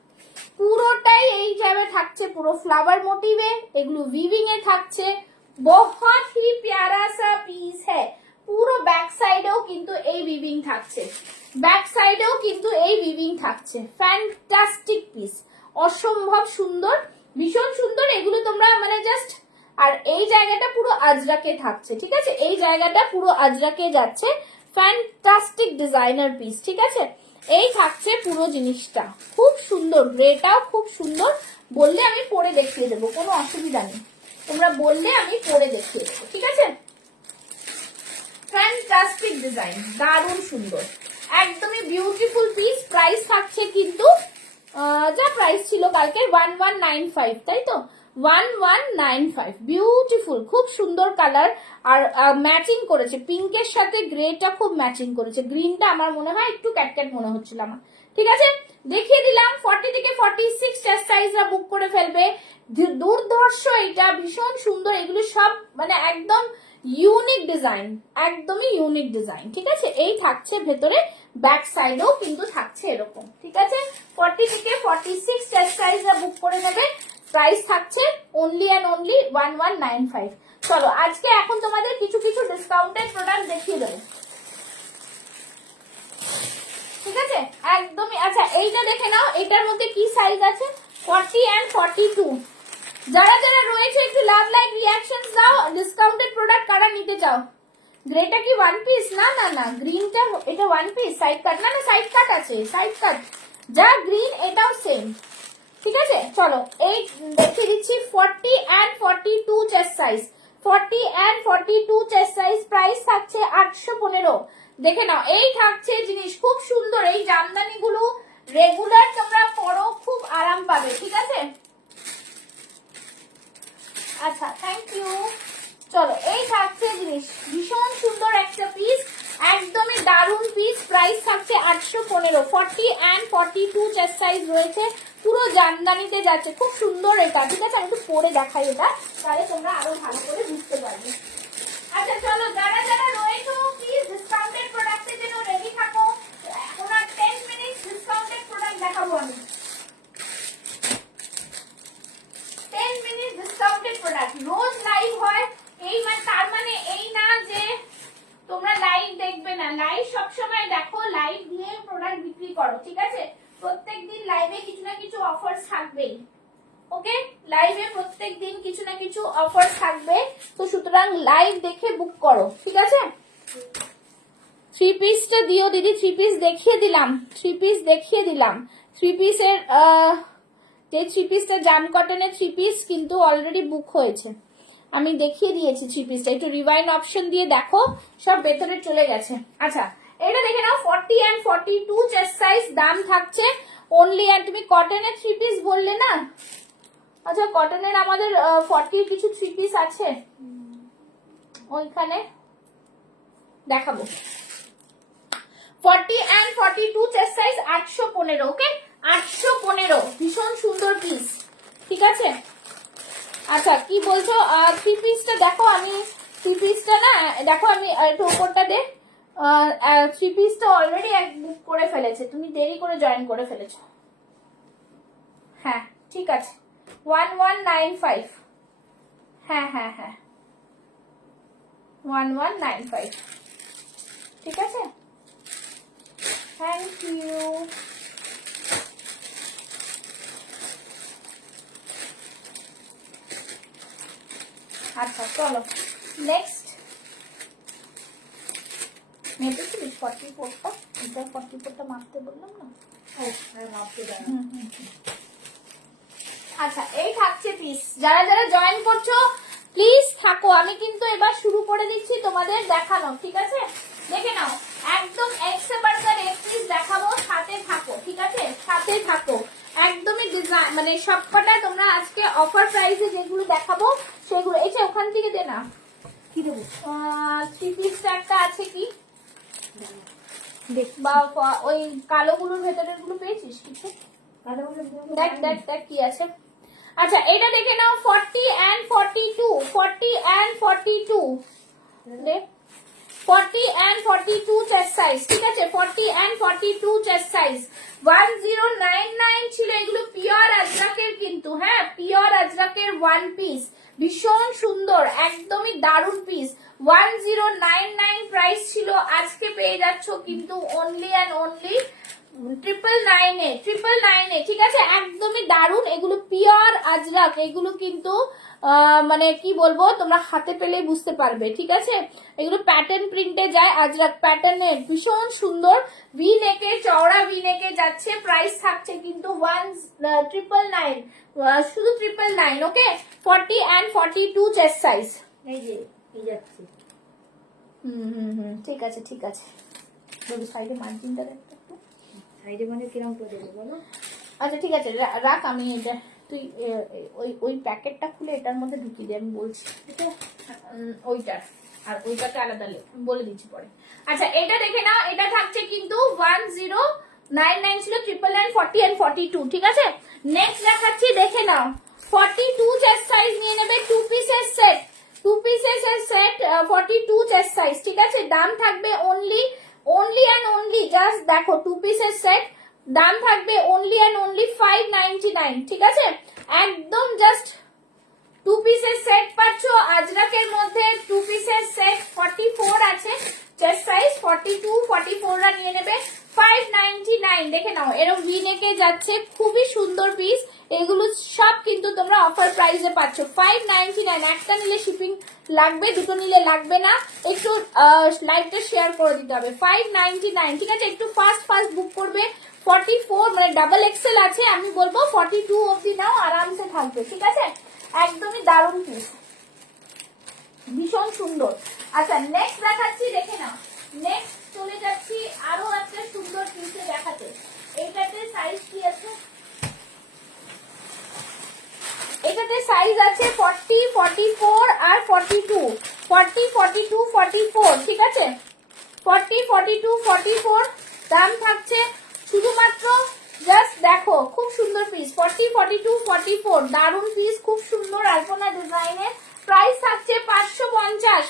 পুরোটাই এই জায়গায় থাকছে, পুরো ফ্লাওয়ার মোটিভে, এগুলো উইভিং এ থাকছে, বহুত হি প্যারা সা পিস হ্যায়, পুরো ব্যাক সাইডেও কিন্তু এই উইভিং থাকছে, ব্যাক সাইডেও কিন্তু এই উইভিং থাকছে, ফ্যান্টাস্টিক পিস, অসম্ভব সুন্দর, ভীষণ সুন্দর, এগুলো তোমরা মানে জাস্ট, আর এই জায়গাটা পুরো আজরাকে থাকছে, ঠিক আছে, এই জায়গাটা পুরো আজরাকে যাচ্ছে, ফ্যান্টাস্টিক ডিজাইনার পিস, ঠিক আছে। এই থাকছে পুরো জিনিসটা, খুব সুন্দর, গ্রেটাও খুব সুন্দর, বললে আমি পরে দেখিয়ে দেবো, কোনো অসুবিধা নেই, তোমরা বললে আমি পরে দেখিয়ে দেবো, ঠিক আছে। ফ্যান্টাস্টিক ডিজাইন, দারুণ সুন্দর, একদমই বিউটিফুল পিস, প্রাইস থাকছে কিন্তু যা প্রাইস ছিল কালকে 1195, তাই তো, 1195, বিউটিফুল, খুব সুন্দর কালার, আর ম্যাচিং করেছে পিঙ্কের সাথে, গ্রেটা খুব ম্যাচিং করেছে, গ্রিনটা আমার মনে হয় একটু ক্যাটক্যাট মনে হচ্ছিল আমার, ঠিক আছে। দেখিয়ে দিলাম, 40 থেকে 46 চেস্ট সাইজরা বুক করে ফেলবে, দুর্ধর্ষ, এটা ভীষণ সুন্দর, এগুলো সব মানে একদম ইউনিক ডিজাইন, একদমই ইউনিক ডিজাইন, ঠিক আছে। এই থাকছে ভেতরে, ব্যাক সাইডেও কিন্তু থাকছে এরকম, ঠিক আছে। 40 থেকে 46 চেস্ট সাইজরা বুক করে নেবে, প্রাইস থাকছে অনলি অ্যান্ড অনলি 1195। চলো আজকে এখন তোমাদের কিছু কিছু ডিসকাউন্টেড প্রোডাক্ট দেখিয়ে দেবো, ঠিক আছে, একদমই। আচ্ছা এইটা দেখে নাও, এটার মধ্যে কি সাইজ আছে, 40 and 42, যারা যারা রয়েছে একটু লাভ লাইক রিঅ্যাকশন দাও, ডিসকাউন্টেড প্রোডাক্ট কারা নিতে চাও। গ্রেটা কি ওয়ান পিস, না না না, গ্রিনটা এটা ওয়ান পিস, সাইড কাট, না না সাইড কাট আছে, সাইড কাট, যা গ্রিন এটাও সেম, ঠিক আছে। চলো এই দেখিয়ে দিচ্ছি, 40 and 42 chest size, 40 and 42 chest size, price থাকছে 815, দেখে নাও। এই থাকছে জিনিস খুব সুন্দর, এই জামদানি গুলো রেগুলার তোমরা পরো, খুব আরাম পাবে, ঠিক আছে। আচ্ছা থ্যাংক ইউ। চলো এই থাকছে জিনিস, ভীষণ 115 40 and 42 চেস্ট সাইজ রয়েছে, পুরো জামদানিতে যাচ্ছে, খুব সুন্দর এটা। ঠিক আছে, আমি একটু পরে দেখাই এটা, তাহলে তোমরা আরো ভালো করে বুঝতে পারবে। আচ্ছা চলো, যারা যারা রয়েছো প্লিজ ডিসকাউন্টেড প্রোডাক্টের জন্য রেডি থাকো। এখন আর 10 মিনিট ডিসকাউন্টেড প্রোডাক্ট দেখাবো আমি। 10 মিনিট ডিসকাউন্টেড প্রোডাক্ট রোজ লাইভ হয়, এই তার মানে এই না যে তোমরা লাইভ দেখবে না, লাইভ সবসময় দেখো, লাইভ দিয়ে প্রোডাক্ট বিক্রি করো। ঠিক আছে, প্রত্যেকদিন লাইভে কিছু না কিছু অফার থাকবেই। ওকে, লাইভে প্রত্যেকদিন কিছু না কিছু অফার থাকবে, তো সুতরাং লাইভ দেখে বুক করো। ঠিক আছে, 3 পিসটা দিও দিদি, 3 পিস দেখিয়ে দিলাম, 3 পিস দেখিয়ে দিলাম। 3 পিসের যে 3 পিসটা জাম কটনের 3 পিস কিন্তু অলরেডি বুক হয়েছে, আমি দেখিয়ে দিয়েছি 3 পিসটা। একটু রিভাইন্ড অপশন দিয়ে দেখো, সব ভেতরে চলে গেছে। আচ্ছা, এটা দেখে নাও 40 and 42 চেস্ট সাইজ, দাম থাকছে অনলি। আর তুমি কটনের 3 পিস বললে না? আচ্ছা, কটনের আমাদের 40 কিছু 3 পিস আছে, ওইখানে দেখাবো। 40 and 42 চেস্ট সাইজ 815। ওকে, 815, ভীষণ সুন্দর পিস। ঠিক আছে, আচ্ছা কি বলছো? 3 পিসটা দেখো, আমি 3 পিসটা না দেখো, আমি একটু উপরটা দে। 3 পিসটা অলরেডি এক বুক করে ফেলেছে, তুমি দেরি করে জয়েন করে ফেলেছো। হ্যাঁ ঠিক আছে, 1195। হ্যাঁ হ্যাঁ হ্যাঁ, 1195। ঠিক আছে, থ্যাংক ইউ। আচ্ছা চলো নেক্সট। মেপেছিস 44টা? এটা 44টা মাপতে বললাম না? আচ্ছা, এই থাকছে পিস। যারা যারা জয়েন করছো প্লিজ থাকো, আমি কিন্তু এবার শুরু করে দিচ্ছি তোমাদের দেখানো। ঠিক আছে, দেখে নাও, একদম এক্সে বার্গার এক পিস দেখাবো, সাথে থাকো। ঠিক আছে, সাথে থাকো, একদমই ডিজাইন মানে সবকটা তোমরা আজকে অফার প্রাইসে যেগুলো দেখাবো সেগুলো। এই যে ওখান থেকে দে না, কি দেবো? 3 পিসটা একটা আছে কি দেখ, বা ওই কালোগুলোর ভেতরের গুলো পেয়েছিস কিছু? দেখ দেখ দেখ কি আছে। আচ্ছা, এটা দেখে নাও 40 and 42, 40 and 42 দেখ, 40 and 42 চেস্ট সাইজ। ঠিক আছে, 40 and 42 চেস্ট সাইজ। 1099 ছিল এগুলো, পিওর আজরাকের কিন্তু। হ্যাঁ, পিওর আজরাকের 1 পিস, ভীষণ সুন্দর, একদমই দারুন পিস। 1099 প্রাইস ছিল, আজকে পেয়ে যাচ্ছ কিন্তু অনলি অ্যান্ড অনলি 999 এ। ঠিক আছে, একদমই দারুন, এগুলো পিওর আজরাক, এগুলো কিন্তু মানে কি বলবো, তোমরা হাতে পেলেই বুঝতে পারবে। ঠিক আছে, এগুলো প্যাটার্ন প্রিন্টে যায়, আজরাক প্যাটার্নের, ভীষণ সুন্দর। ভি নেকে, চওড়া ভি নেকে যাচ্ছে, প্রাইস থাকছে কিন্তু 1999, শুধু 999। ওকে, 40 and 42 চেস্ট সাইজ। এই যে এই যাচ্ছে। ঠিক আছে ঠিক আছে, বলি সাইডে মার্জিনটা দেখতে একটু। সাইডে মানে কিরকম করে দেবো বলো? আচ্ছা ঠিক আছে, রাখ, আমি এটা তুই ওই প্যাকেটটা খুলে এটার মধ্যে ঢুকিয়ে দে, আমি বলছি। ঠিক আছে, ওইটার আর ওইটাকে আলাদা বলে দিচ্ছি পরে। আচ্ছা, এটা দেখে নাও, এটা থাকছে কিন্তু 1099 ছিল, 999, 40 and 42। ঠিক আছে, নেক্সট দেখাচ্ছি, দেখে নাও 42 চেস্ট সাইজ নিয়ে নেবে, 2 পিসের সেট, 2 পিসের সেট, 42 চেস্ট সাইজ। ঠিক আছে, দাম থাকবে অনলি অ্যান্ড অনলি, জাস্ট দেখো 2 পিসের সেট, দাম থাকবে অনলি অ্যান্ড অনলি 599। ঠিক আছে, একদম জাস্ট 2 পিসের সেট পাচ্ছ আজরাকের মধ্যে। 2 পিসের সেট 44 আছে চেস্ট সাইজ, 42 44 রা নিয়ে নেবে 599। দেখে নাও, এরকম ভি নেকে যাচ্ছে, খুবই সুন্দর পিস। এগুলো সব কিন্তু তোমরা অফার প্রাইসে পাচ্ছ 599। একটা নিলে শিপিং লাগবে, দুটো নিলে লাগবে না। একটু লাইভটা শেয়ার করে দিতে হবে। 599। ঠিক আছে, একটু ফাস্ট বুক করবে। 44 মানে ডাবল এক্সেল আছে, আমি বলবো 42 অবধি নাও, আরামসে থাকবে। ঠিক আছে, একদমই দারুণ পিস, ভীষণ সুন্দর। আচ্ছা, নেক্সট দেখাচ্ছি, দেখে নাও। নেক্সট চলে যাচ্ছি আরো একটা সুন্দর পিসে দেখাতে। এইটাতে সাইজ কি আছে? এটাতে সাইজ আছে 40, 44 আর 42। 40, 42, 44। ঠিক আছে, 40, 42, 44, দাম থাকছে শুধুমাত্র জাস্ট দেখো খুব সুন্দর পিস 40, 42, 44 দারুন পিস, খুব সুন্দর আলপনা ডিজাইনের। প্রাইস থাকছে 550,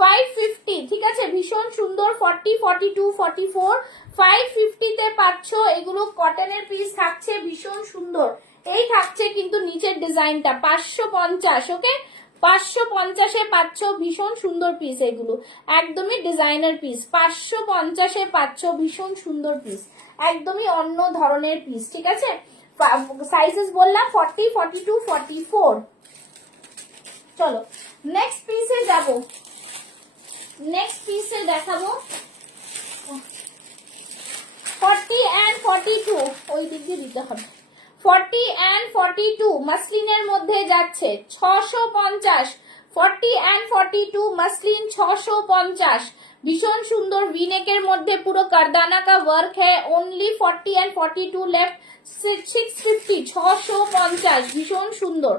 550, ঠিক আছে, ভীষণ সুন্দর। 40, 42, 44 550 তে পাচ্ছ। এগুলো কটনের পিস থাকছে, ভীষণ সুন্দর। এই থাকছে কিন্তু নিচের ডিজাইনটা 550, ওকে 550-এ পাচ্ছ, ভীষণ সুন্দর পিস। এগুলো একদমই ডিজাইনার পিস, 550-এ পাচ্ছ, ভীষণ সুন্দর পিস, একদমই অন্য ধরনের পিস, ঠিক আছে। সাইজেস বললাম 40, 42, 44। চলো নেক্সট পিসে যাব, নেক্সট পিসে দেখাবো 40 and 42, ওই দিক দিয়ে দিতে হবে। 40 and 42 মাসলিনের মধ্যে যাচ্ছে 650, 40 and 42 মাসলিন 650, ভীষণ সুন্দর ভিনেকের মধ্যে পুরো কারদানা কা ওয়ার্ক है। ओनली 40 and 42 लेफ्ट, 650, 650, ভীষণ সুন্দর,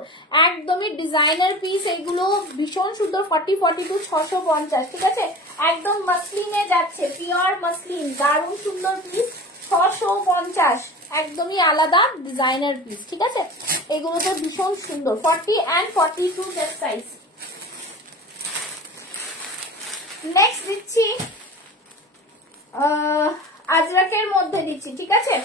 একদমই ডিজাইনার পিস। এগুলো ভীষণ সুন্দর 40, 42, 650, ঠিক আছে, একদম মাসলিনে যাচ্ছে, পিওর মাসলিন, দারুণ সুন্দর পিস। 650, একদমই আলাদা ডিজাইনার পিস, ঠিক আছে। এগুলো তো ভীষণ সুন্দর 40 and 42 জাস্ট সাইজ। নেক্সট দিচ্ছি আজরাকের মধ্যে দিচ্ছি, ঠিক আছে।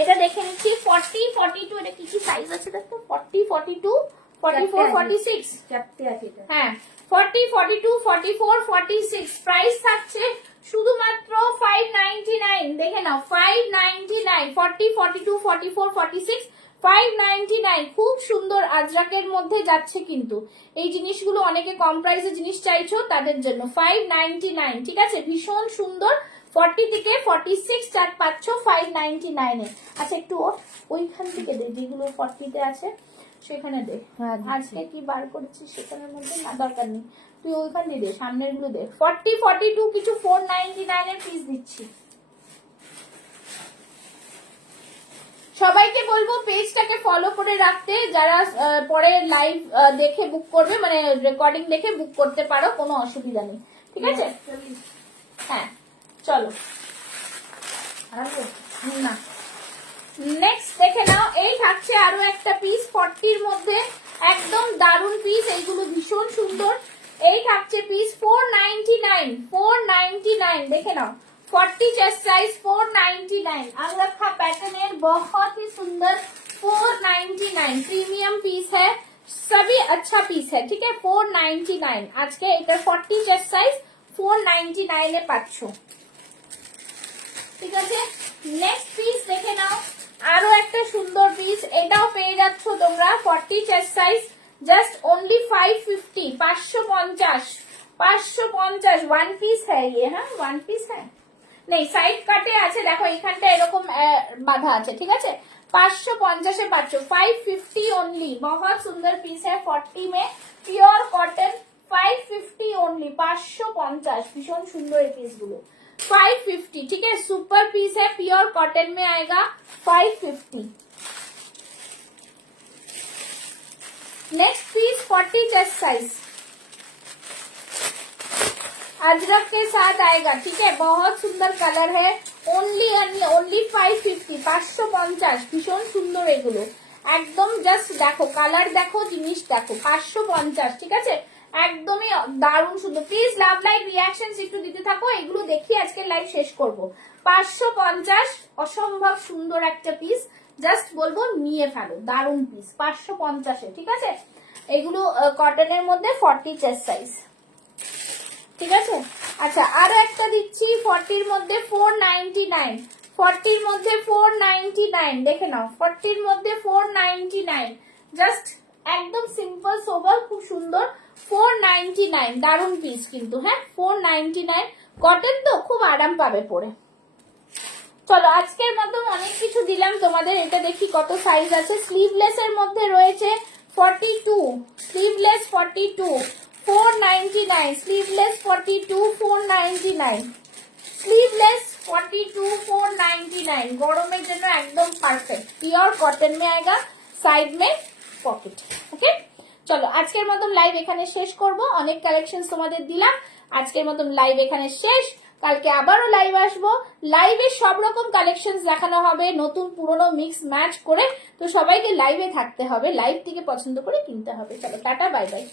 এটা দেখে নিচ্ছি 40, 42, এটা কি কি সাইজ আছে দেখো, 40, 42, 44, 46 চারটে আছে এটা। হ্যাঁ 40, 42, 44, 46 প্রাইস থাকছে শুধুমাত্র 599, দেখে নাও 599, 40, 42, 44, 46 599, খুব সুন্দর আজরাকের মধ্যে যাচ্ছে। কিন্তু এই জিনিসগুলো অনেকে কম প্রাইসে জিনিস চাইছো তাদের জন্য 599, ঠিক আছে, ভীষণ সুন্দর। 40 থেকে 46 চার্ট পাচ্ছ 599 এ। আচ্ছা একটু ওইখান থেকে দে যেগুলো 40 তে আছে সেখানে দে। আজকে কি বার করেছিস সেখানের মধ্যে না, দরকার নেই, তুই ওইখান দিয়ে দে, সামনের গুলো দে। 40, 42 কিছু 499 এর পিস দিচ্ছি। সবাইকে বলবো পেজটাকে ফলো করে রাখতে, যারা পরে লাইভ দেখে বুক করবে, মানে রেকর্ডিং দেখে বুক করতে পারো, কোনো অসুবিধা নেই, ঠিক আছে। হ্যাঁ চলো না, নেক্সট দেখে নাও, এই থাকছে আরো একটা পিস 40-র মধ্যে, একদম দারুন পিস। এইগুলো ভীষণ সুন্দর। এই থাকছে পিস 499, 499, দেখে নাও 40 চেস্ট সাইজ 499, अंगरखा पैटर्न बहुत ही सुंदर 499, प्रीमियम पीस है, सभी अच्छा पीस है, ठीक है। 499 आज के এটা 40 চেস্ট সাইজ 499 এ পাচ্ছ, ঠিক আছে। নেক্সট পিস দেখে নাও, আরো একটা সুন্দর পিস, এটাও পেয়ে যাচ্ছ তোমরা 40 chest size, just only 550, 550, 550 one piece है ये, हाँ वन पीस है, नहीं সাইড কাটে আছে, দেখো এখানটা এরকম বাঁধা আছে, ঠিক আছে। 550 এ পাচ্ছ, 550 ओनली, बहुत सुंदर पीस है 40 में, प्योर कॉटन, 550 ओनली, 550, भीषण सुंदर এই পিস গুলো 550, ठीक है, सुपर पीस है, प्योर कॉटन में आएगा 550। Next piece 40 chest size Ajrak के साथ आएगा, ठीक है, बहुत सुंदर कलर है, ओनली 550, 550, ভীষণ সুন্দর এগুলো, একদম জাস্ট দেখো কালার দেখো জিনিস দেখো 550, ঠিক আছে, একদমই দারুণ সুন্দর। প্লিজ লাভ লাইক রিয়াকশন একটু দিতে থাকো, এগুলো দেখি আজকে লাইভ শেষ করব। 550, অসম্ভব সুন্দর একটা পিস, জাস্ট বলবো নিয়ে ফেলো, দারুণ পিস 550 এ, ঠিক আছে। এগুলো কটনের মধ্যে 40 চেস্ট সাইজ, ঠিক আছে। আচ্ছা আরো একটা দিচ্ছি 40-র মধ্যে 499, 40-র মধ্যে 499, দেখে নাও 40-র মধ্যে 499, জাস্ট একদম সিম্পল সোবার, খুব সুন্দর 499, দারুন পিস কিন্তু, হ্যাঁ 499, কটন তো খুব আরাম পাবে পরে। চলো আজকের মতো অনেক কিছু দিলাম তোমাদের, এটা দেখি কত সাইজ আছে। স্লিভলেস এর মধ্যে রয়েছে 42, স্লিভলেস 42 499, स्लीवलेस 42 499, स्लीवलेस 42 499, গরমের জন্য একদম পারফেক্ট, পিওর কটন में आएगा, साइड में पॉकेट, ओके। চলো আজকের মতন লাইভ এখানে শেষ করব, অনেক কালেকশন তোমাদের দিলাম, আজকের মতন লাইভ এখানে শেষ। কালকে আবারও লাইভ আসবো, লাইভে সব রকম কালেকশন দেখানো হবে, নতুন পুরনো মিক্স ম্যাচ করে। তো সবাইকে লাইভে থাকতে হবে, লাইভ থেকে পছন্দ করে কিনতে হবে। চলো টাটা, বাই বাই।